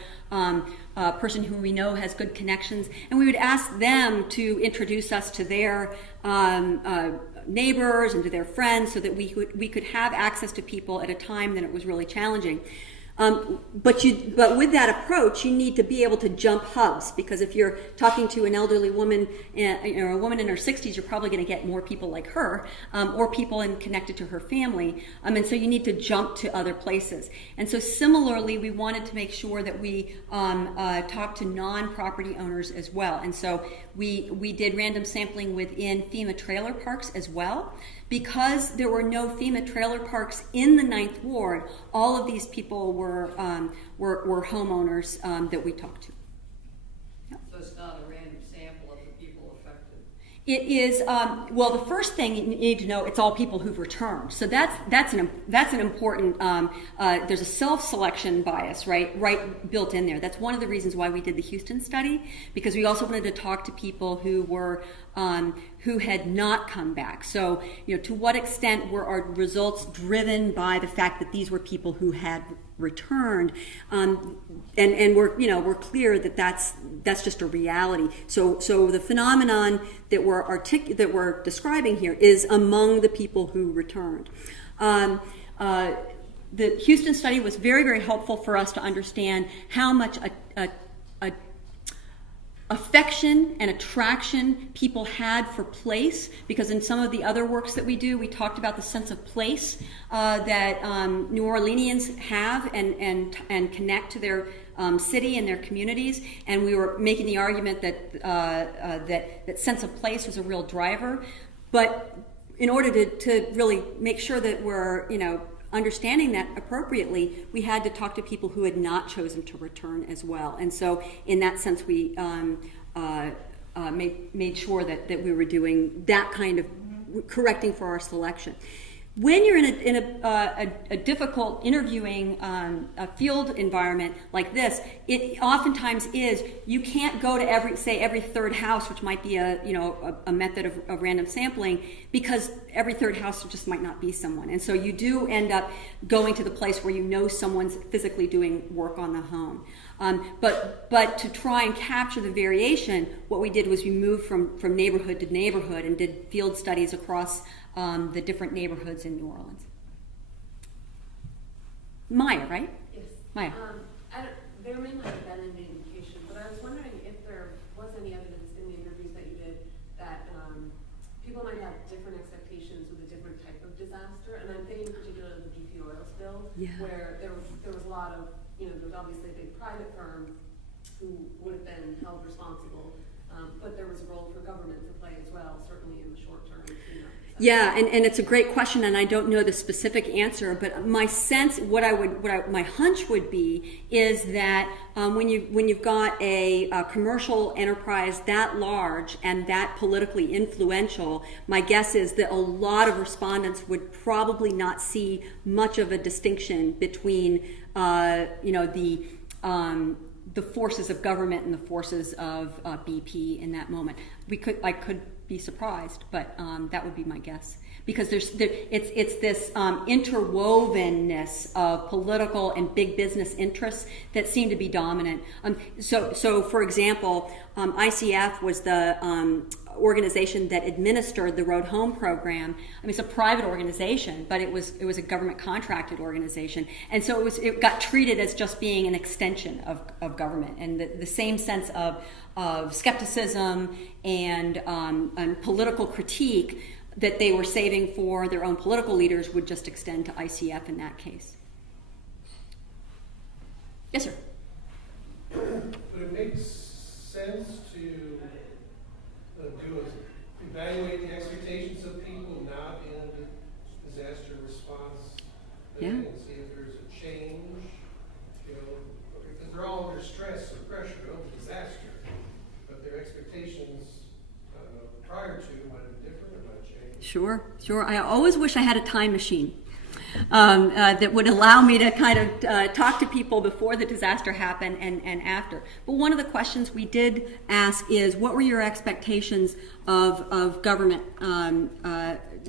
person who we know has good connections, and we would ask them to introduce us to their neighbors and to their friends, so that we could have access to people at a time that it was really challenging. But with that approach, you need to be able to jump hubs, because if you're talking to an elderly woman, or a woman in her 60s, you're probably going to get more people like her, or people connected to her family, and so you need to jump to other places. And so similarly, we wanted to make sure that we talked to non-property owners as well. And so we did random sampling within FEMA trailer parks as well. Because there were no FEMA trailer parks in the 9th Ward, all of these people were homeowners that we talked to. Yep. So it's not a random sample of the people affected? It is, well, the first thing you need to know, it's all people who've returned. So that's an important, there's a self-selection bias, right built in there. That's one of the reasons why we did the Houston study, because we also wanted to talk to people who were, who had not come back. So, to what extent were our results driven by the fact that these were people who had returned, and we're clear that that's just a reality. So the phenomenon that we're describing here is among the people who returned. The Houston study was very, very helpful for us to understand how much affection and attraction people had for place, because in some of the other works that we do, we talked about the sense of place that New Orleanians have and connect to their city and their communities, and we were making the argument that that sense of place was a real driver. But in order to really make sure that we're understanding that appropriately, we had to talk to people who had not chosen to return as well. And so in that sense, we made sure that we were doing that kind of correcting for our selection. When you're in a difficult interviewing field environment like this, it oftentimes is you can't go to every third house, which might be a method of random sampling, because every third house just might not be someone. And so you do end up going to the place where someone's physically doing work on the home. But to try and capture the variation, what we did was we moved from neighborhood to neighborhood and did field studies across the different neighborhoods in New Orleans. Maya, right? Yes. Maya. There may not have been any indication, but I was wondering if there was any evidence in the interviews that you did that people might have different expectations with a different type of disaster. And I'm thinking particularly of the BP oil spill, where there was a lot of, there was obviously a big private firm who would have been held responsible, but there was a role for government to play as well, certainly in the short term. Yeah, and it's a great question, and I don't know the specific answer, but my sense, my hunch would be is that when you've got a commercial enterprise that large and that politically influential, my guess is that a lot of respondents would probably not see much of a distinction between the forces of government and the forces of BP in that moment. I could be surprised, but that would be my guess, because it's this interwovenness of political and big business interests that seem to be dominant. So for example, ICF was the organization that administered the Road Home program. I mean, it's a private organization, but it was a government contracted organization, and so it got treated as just being an extension of government, and the same sense of skepticism and political critique that they were saving for their own political leaders would just extend to ICF in that case. Yes, sir. Would it make sense to evaluate the expectations of people not in disaster response and see if there's a change, because they're all under stress or pressure of disaster, but their expectations prior to might have been different or might have changed. Sure. I always wish I had a time machine. that would allow me to kind of talk to people before the disaster happened and after. But one of the questions we did ask is, what were your expectations of government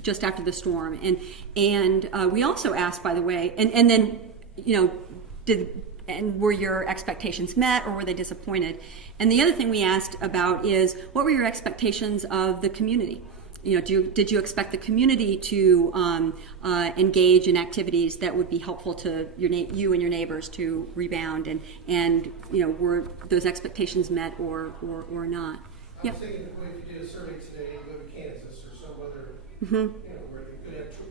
just after the storm? And we also asked, by the way, and then, were your expectations met or were they disappointed? And the other thing we asked about is, what were your expectations of the community? Did you expect the community to engage in activities that would be helpful to you and your neighbors to rebound? And were those expectations met or not? I was thinking that if you did a survey today, you go to Kansas or some other, where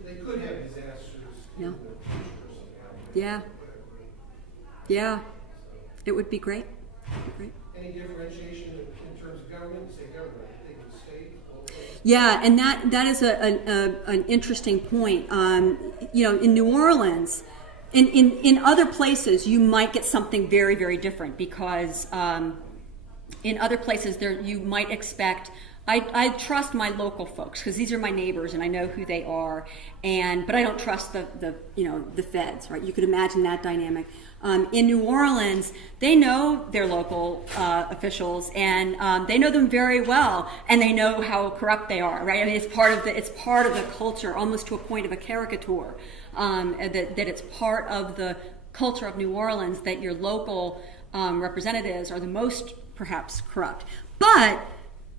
they could have disasters in the future or something. Yeah. Yeah. It would be great. Any differentiation in terms of government? You say government, I think of the state. Yeah, and that is an interesting point. In New Orleans, in other places, you might get something very, very different because in other places you might expect. I trust my local folks because these are my neighbors and I know who they are, but I don't trust the feds, right? You could imagine that dynamic. In New Orleans, they know their local officials and they know them very well, and they know how corrupt they are, right? I mean, it's part of the culture, almost to a point of a caricature. That it's part of the culture of New Orleans that your local representatives are the most perhaps corrupt, but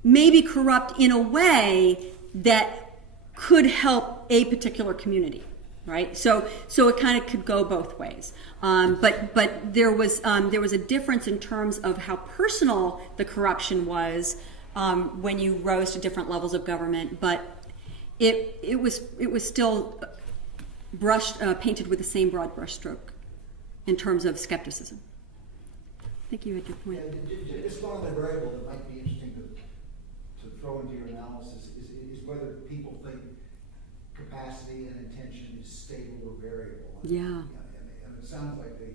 maybe corrupt in a way that could help a particular community, right? So it kind of could go both ways. But there was a difference in terms of how personal the corruption was when you rose to different levels of government. But it was still painted with the same broad brushstroke in terms of skepticism. I think you had your point. Yeah, just one other variable that might be interesting to throw into your analysis is whether people think capacity and intention is stable or variable. Yeah. And it sounds like they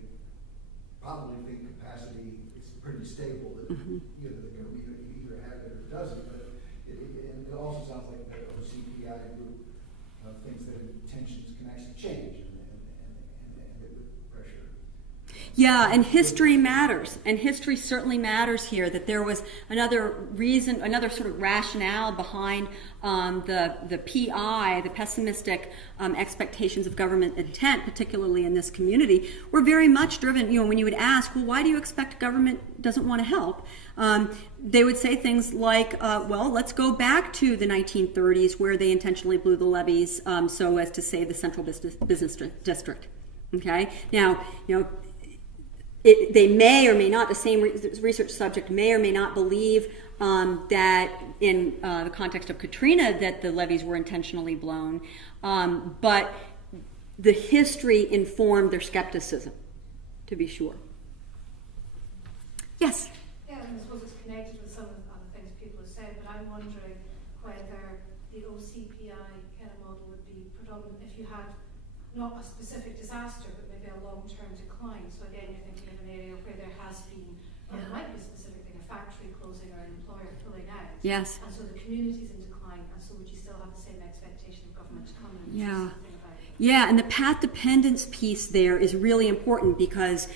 probably think capacity is pretty stable. That they either have it or doesn't. But it also sounds like the OCPI group thinks that intentions can actually change and with pressure. Yeah, and history matters, and history certainly matters here. That there was another reason, another sort of rationale behind the PI, the pessimistic expectations of government intent, particularly in this community, were very much driven. When you would ask, well, why do you expect government doesn't want to help? They would say things like, well, let's go back to the 1930s where they intentionally blew the levees so as to save the central business district. Okay, now they may or may not, the same research subject may or may not believe that in the context of Katrina that the levees were intentionally blown, but the history informed their skepticism, to be sure. Yes? Yeah, and I suppose it's connected with some of the other things people have said, but I'm wondering whether the OCPI kind of model would be predominant if you had not a specific disaster, but maybe a long-term decline. So again, you're thinking of an area where there has been, or there might be a specific thing, a factory closing or an employer pulling out. Yes. And so the community's in decline, and so would you still have the same expectation of government to come in and do Yeah. something about it? Yeah, and the path dependence piece there is really important because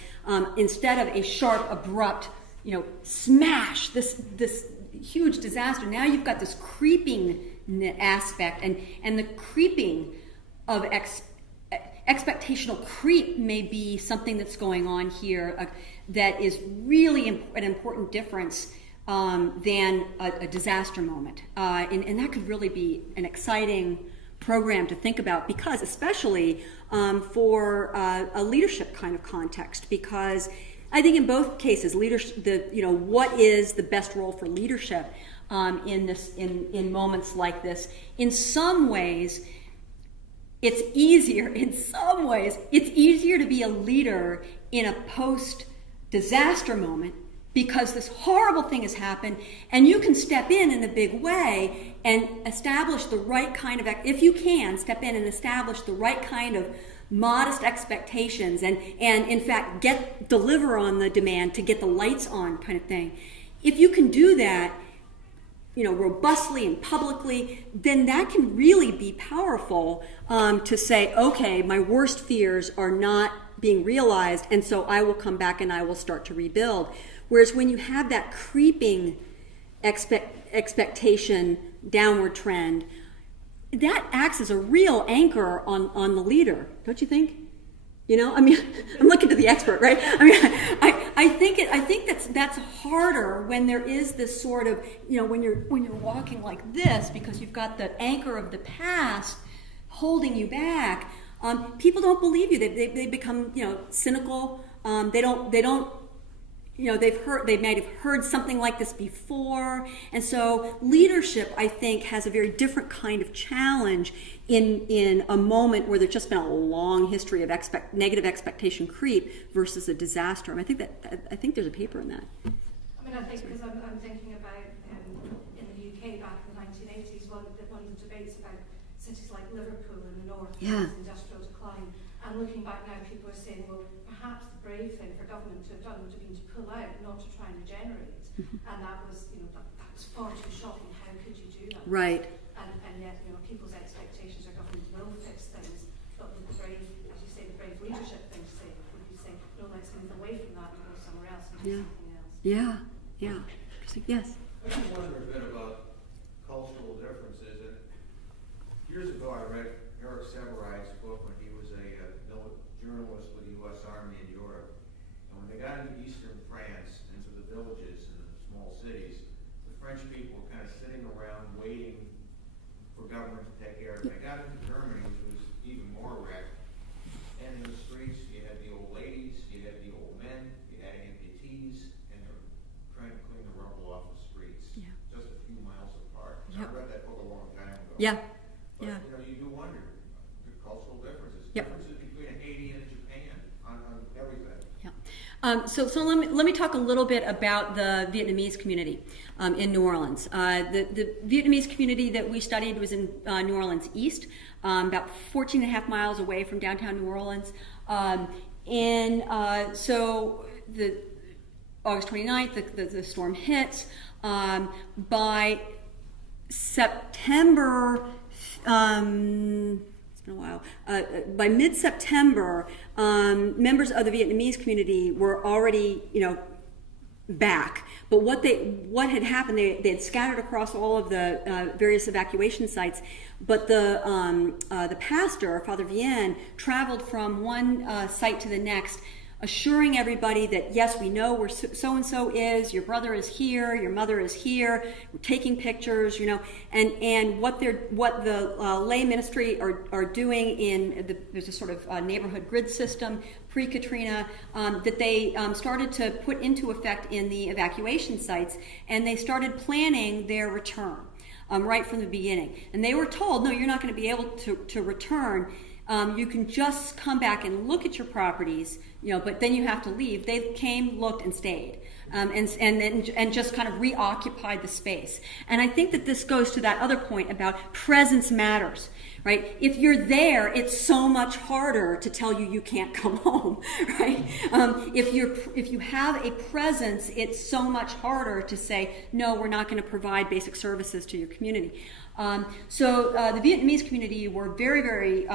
instead of a sharp, abrupt, smash, this huge disaster, now you've got this creeping aspect, and the creeping of expectational creep may be something that's going on here that is really an important difference than a disaster moment. And that could really be an exciting program to think about, because especially for a leadership kind of context, because I think in both cases, leadership, what is the best role for leadership in moments like this? In some ways, it's easier to be a leader in a post-disaster moment because this horrible thing has happened, and you can step in a big way and establish the right kind of, if you can, step in and establish the right kind of modest expectations and in fact deliver on the demand to get the lights on kind of thing. If you can do that, robustly and publicly, then that can really be powerful to say, okay, my worst fears are not being realized, and so I will come back and I will start to rebuild. Whereas when you have that creeping expectation downward trend, that acts as a real anchor on the leader, don't you think? I'm looking to the expert, right? I think that's harder when there is this sort of, when you're walking like this, because you've got the anchor of the past holding you back. People don't believe you. They become, cynical. They don't. They might have heard something like this before, and so leadership, I think, has a very different kind of challenge in a moment where there's just been a long history of negative expectation creep versus a disaster. I think there's a paper in that. I think because I'm thinking about in the UK back in the 1980s, one of the debates about cities like Liverpool in the north, industrial decline, and looking back now, people are saying, well, perhaps the brave thing for government to have done would have been to pull out, not to try and regenerate. And that was, that was far too shocking. How could you do that? Right. And yet, people's expectations are government will fix things, but the brave, as you say, the brave leadership thing to say would be saying, no, let's move away from that and go somewhere else and do something else. Yeah. Yes. I just wonder a bit about cultural differences. And years ago, I read Eric Sevarai's book when he was a journalist with the U.S. Army in Europe. And when they got into eastern France, into the villages and the small cities, the French people were kind of sitting around waiting for government to take care of it. They got into Germany, which was even more wrecked. And in the streets, you had the old ladies, you had the old men, you had amputees, and they were trying to clean the rubble off the streets, just a few miles apart. I read that book a long time ago. But, you do wonder the cultural differences. Differences between Haiti and Japan on everything. So let me talk a little bit about the Vietnamese community in New Orleans. The Vietnamese community that we studied was in New Orleans East, about 14 and a half miles away from downtown New Orleans. So the August 29th, the storm hits. By September, it's been a while. By mid-September, members of the Vietnamese community were already, back. But what had happened, they had scattered across all of the various evacuation sites. But the pastor, Father Vienne, traveled from one site to the next, assuring everybody that, yes, we know where so-and-so is, your brother is here, your mother is here, we're taking pictures, and what the lay ministry are doing there's a sort of neighborhood grid system pre-Katrina that they started to put into effect in the evacuation sites, and they started planning their return right from the beginning. And they were told, no, you're not going to be able to return. You can just come back and look at your properties, but then you have to leave. They came, looked, and stayed, and just kind of reoccupied the space. And I think that this goes to that other point about presence matters, right? If you're there, it's so much harder to tell you can't come home, right? If you have a presence, it's so much harder to say, no, we're not going to provide basic services to your community. So the Vietnamese community were very, very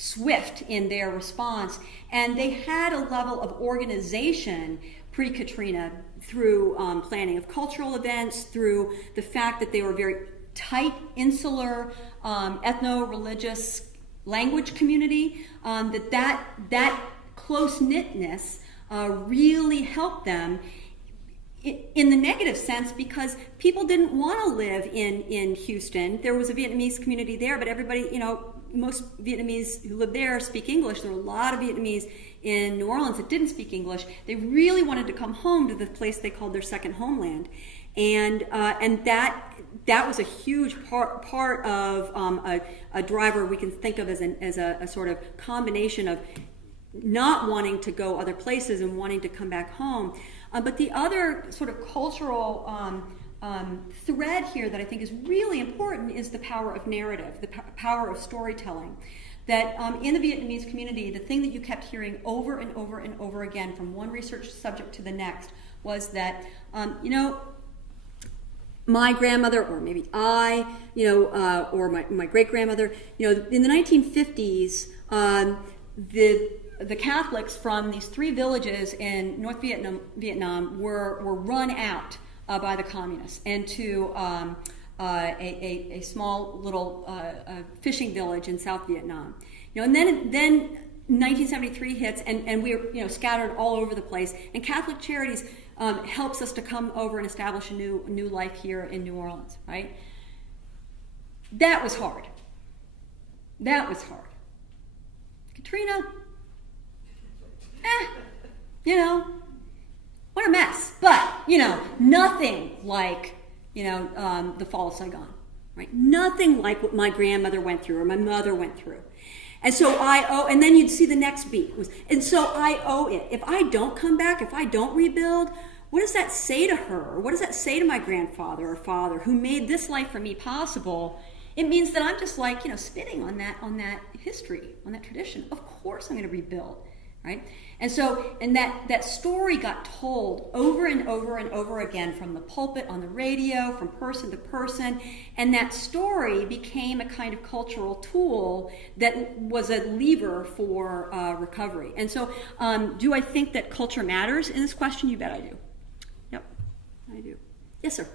swift in their response, and they had a level of organization pre-Katrina through planning of cultural events, through the fact that they were very tight, insular, ethno-religious language community, that close-knitness really helped them in the negative sense, because people didn't want to live in Houston. There was a Vietnamese community there, but everybody, most Vietnamese who lived there speak English. There were a lot of Vietnamese in New Orleans that didn't speak English. They really wanted to come home to the place they called their second homeland, and that was a huge part of a driver we can think of as a sort of combination of not wanting to go other places and wanting to come back home. But the other sort of cultural thread here that I think is really important is the power of narrative, the power of storytelling. That in the Vietnamese community, the thing that you kept hearing over and over and over again from one research subject to the next was that, my grandmother, or maybe I, or my great-grandmother, in the 1950s, the Catholics from these 3 villages in North Vietnam were run out by the communists into a small little fishing village in South Vietnam. And then 1973 hits, and we're scattered all over the place. And Catholic Charities helps us to come over and establish a new life here in New Orleans. Right? That was hard. Katrina. What a mess. But nothing like the fall of Saigon. Right? Nothing like what my grandmother went through or my mother went through. And so I owe, and then you'd see the next beat was, and so I owe it. If I don't come back, if I don't rebuild, what does that say to her? What does that say to my grandfather or father who made this life for me possible? It means that I'm just like, spitting on that history, on that tradition. Of course I'm going to rebuild, right? And so, and that story got told over and over and over again from the pulpit, on the radio, from person to person, and that story became a kind of cultural tool that was a lever for recovery. And so, do I think that culture matters in this question? You bet I do. Yep, I do. Yes, sir.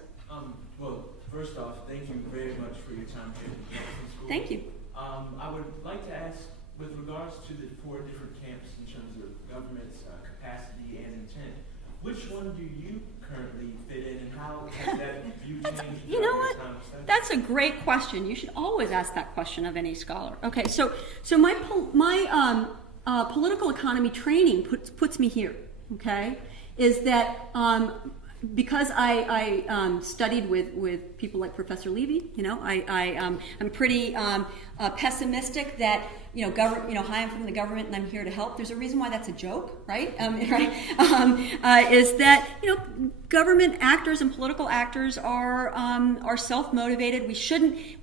Well, first off, thank you very much for your time here at the Jackson School. Thank you. I would like to ask, with regards to the 4 different camps in terms of government's capacity and intent, which one do you currently fit in, and how has that view changed? You know what? That's a great question. You should always ask that question of any scholar. Okay, so my political economy training puts me here. Okay, is that because I studied with people like Professor Levy, I'm pretty pessimistic that hi, I'm from the government and I'm here to help. There's a reason why that's a joke, right? Is that government actors and political actors are self-motivated. We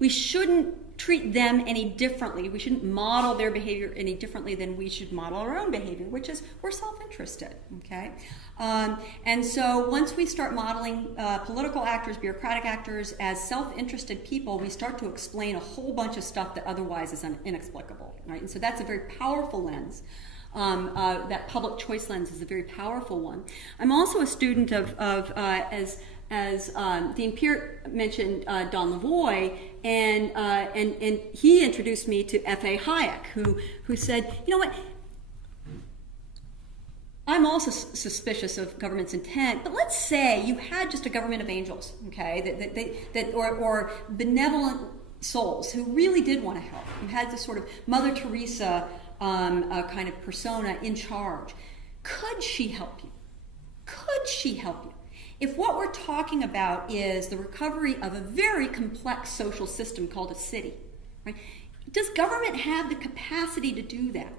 shouldn't treat them any differently. We shouldn't model their behavior any differently than we should model our own behavior, which is we're self-interested, okay? And so once we start modeling political actors, bureaucratic actors as self-interested people, we start to explain a whole bunch of stuff that otherwise is inexplicable, right? And so that's a very powerful lens. That public choice lens is a very powerful one. I'm also a student of as Dean Peart mentioned, Don Lavoie, and he introduced me to F.A. Hayek, who said, you know what, I'm also suspicious of government's intent, but let's say you had just a government of angels, okay, or benevolent souls who really did want to help. You had this sort of Mother Teresa kind of persona in charge. Could she help you? Could she help you? If what we're talking about is the recovery of a very complex social system called a city, right? Does government have the capacity to do that?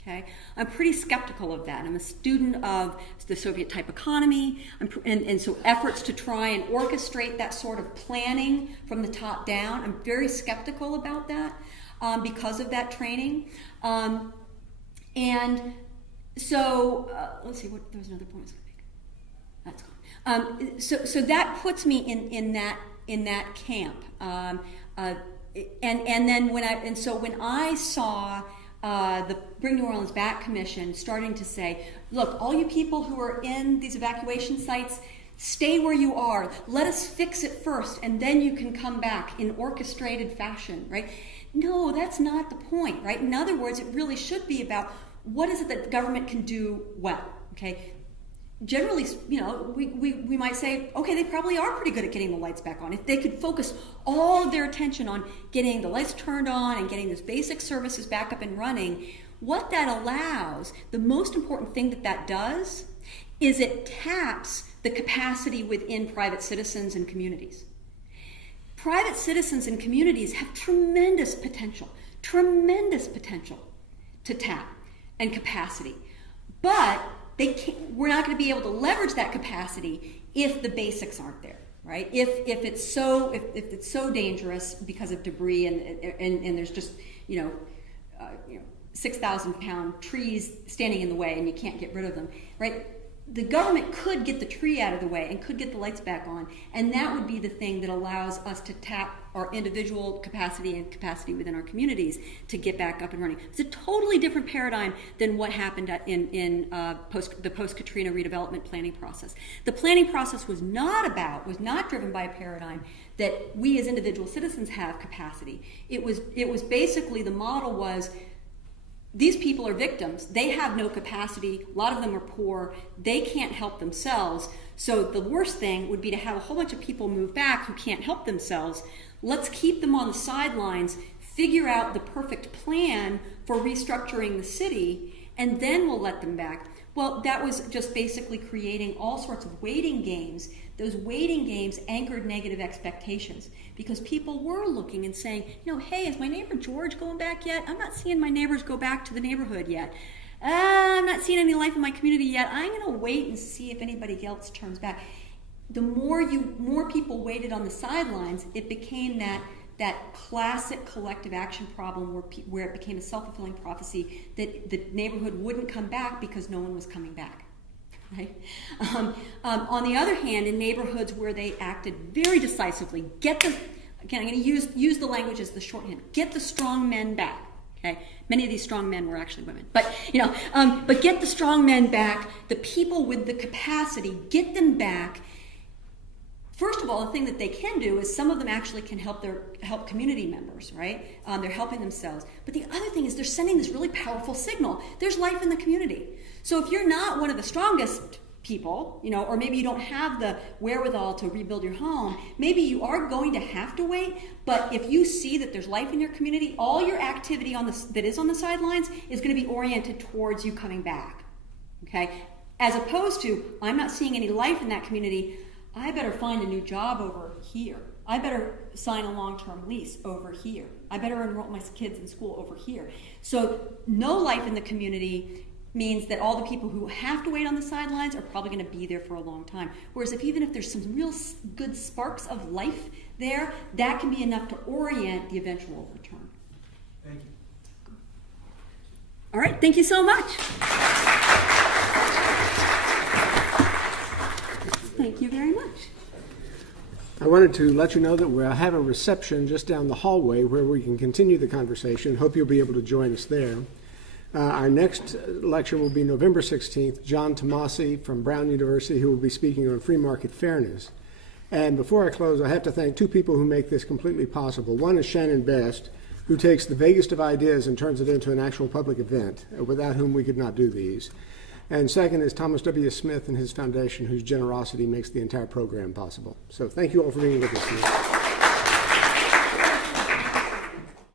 Okay, I'm pretty skeptical of that. I'm a student of the Soviet-type economy, and so efforts to try and orchestrate that sort of planning from the top down, I'm very skeptical about that because of that training. And so, let's see, there was another point I was going to make. That's gone. So that puts me in that camp. And then when I saw the Bring New Orleans Back Commission starting to say, look, all you people who are in these evacuation sites, stay where you are. Let us fix it first, and then you can come back in orchestrated fashion, right? No, that's not the point, right? In other words, it really should be about what is it that the government can do well, okay? Generally, we might say, okay, they probably are pretty good at getting the lights back on. If they could focus all of their attention on getting the lights turned on and getting those basic services back up and running, what that allows, the most important thing that does, is it taps the capacity within private citizens and communities. Private citizens and communities have tremendous potential to tap and capacity. But we're not going to be able to leverage that capacity if the basics aren't there, right? If it's so dangerous because of debris and there's just 6,000-pound trees standing in the way and you can't get rid of them, right? the government could get the tree out of the way and could get the lights back on, and that would be the thing that allows us to tap our individual capacity and capacity within our communities to get back up and running. It's a totally different paradigm than what happened in the post-Katrina redevelopment planning process. The planning process was not driven by a paradigm that we as individual citizens have capacity. It was basically, the model was, these people are victims. They have no capacity. A lot of them are poor. They can't help themselves. So the worst thing would be to have a whole bunch of people move back who can't help themselves. Let's keep them on the sidelines, figure out the perfect plan for restructuring the city, and then we'll let them back. Well, that was just basically creating all sorts of waiting games. Those waiting games anchored negative expectations because people were looking and saying, hey, is my neighbor George going back yet? I'm not seeing my neighbors go back to the neighborhood yet. I'm not seeing any life in my community yet. I'm going to wait and see if anybody else turns back. The more people waited on the sidelines, it became that classic collective action problem where it became a self-fulfilling prophecy that the neighborhood wouldn't come back because no one was coming back. Right? On the other hand, in neighborhoods where they acted very decisively, again, I'm going to use the language as the shorthand, get the strong men back. Okay? Many of these strong men were actually women, but get the strong men back, the people with the capacity, get them back. First of all, the thing that they can do is some of them actually can help community members, right? They're helping themselves. But the other thing is they're sending this really powerful signal. There's life in the community. So if you're not one of the strongest people, or maybe you don't have the wherewithal to rebuild your home, maybe you are going to have to wait. But if you see that there's life in your community, all your activity that is on the sidelines is going to be oriented towards you coming back, okay? As opposed to, I'm not seeing any life in that community, I better find a new job over here. I better sign a long-term lease over here. I better enroll my kids in school over here. So no life in the community means that all the people who have to wait on the sidelines are probably going to be there for a long time. Whereas even if there's some real good sparks of life there, that can be enough to orient the eventual return. Thank you. All right, thank you so much. Thank you very much. I wanted to let you know that we'll have a reception just down the hallway where we can continue the conversation. Hope you'll be able to join us there. Our next lecture will be November 16th, John Tomasi from Brown University, who will be speaking on free market fairness. And before I close, I have to thank two people who make this completely possible. One is Shannon Best, who takes the vaguest of ideas and turns it into an actual public event, without whom we could not do these. And second is Thomas W. Smith and his foundation, whose generosity makes the entire program possible. So thank you all for being with us today.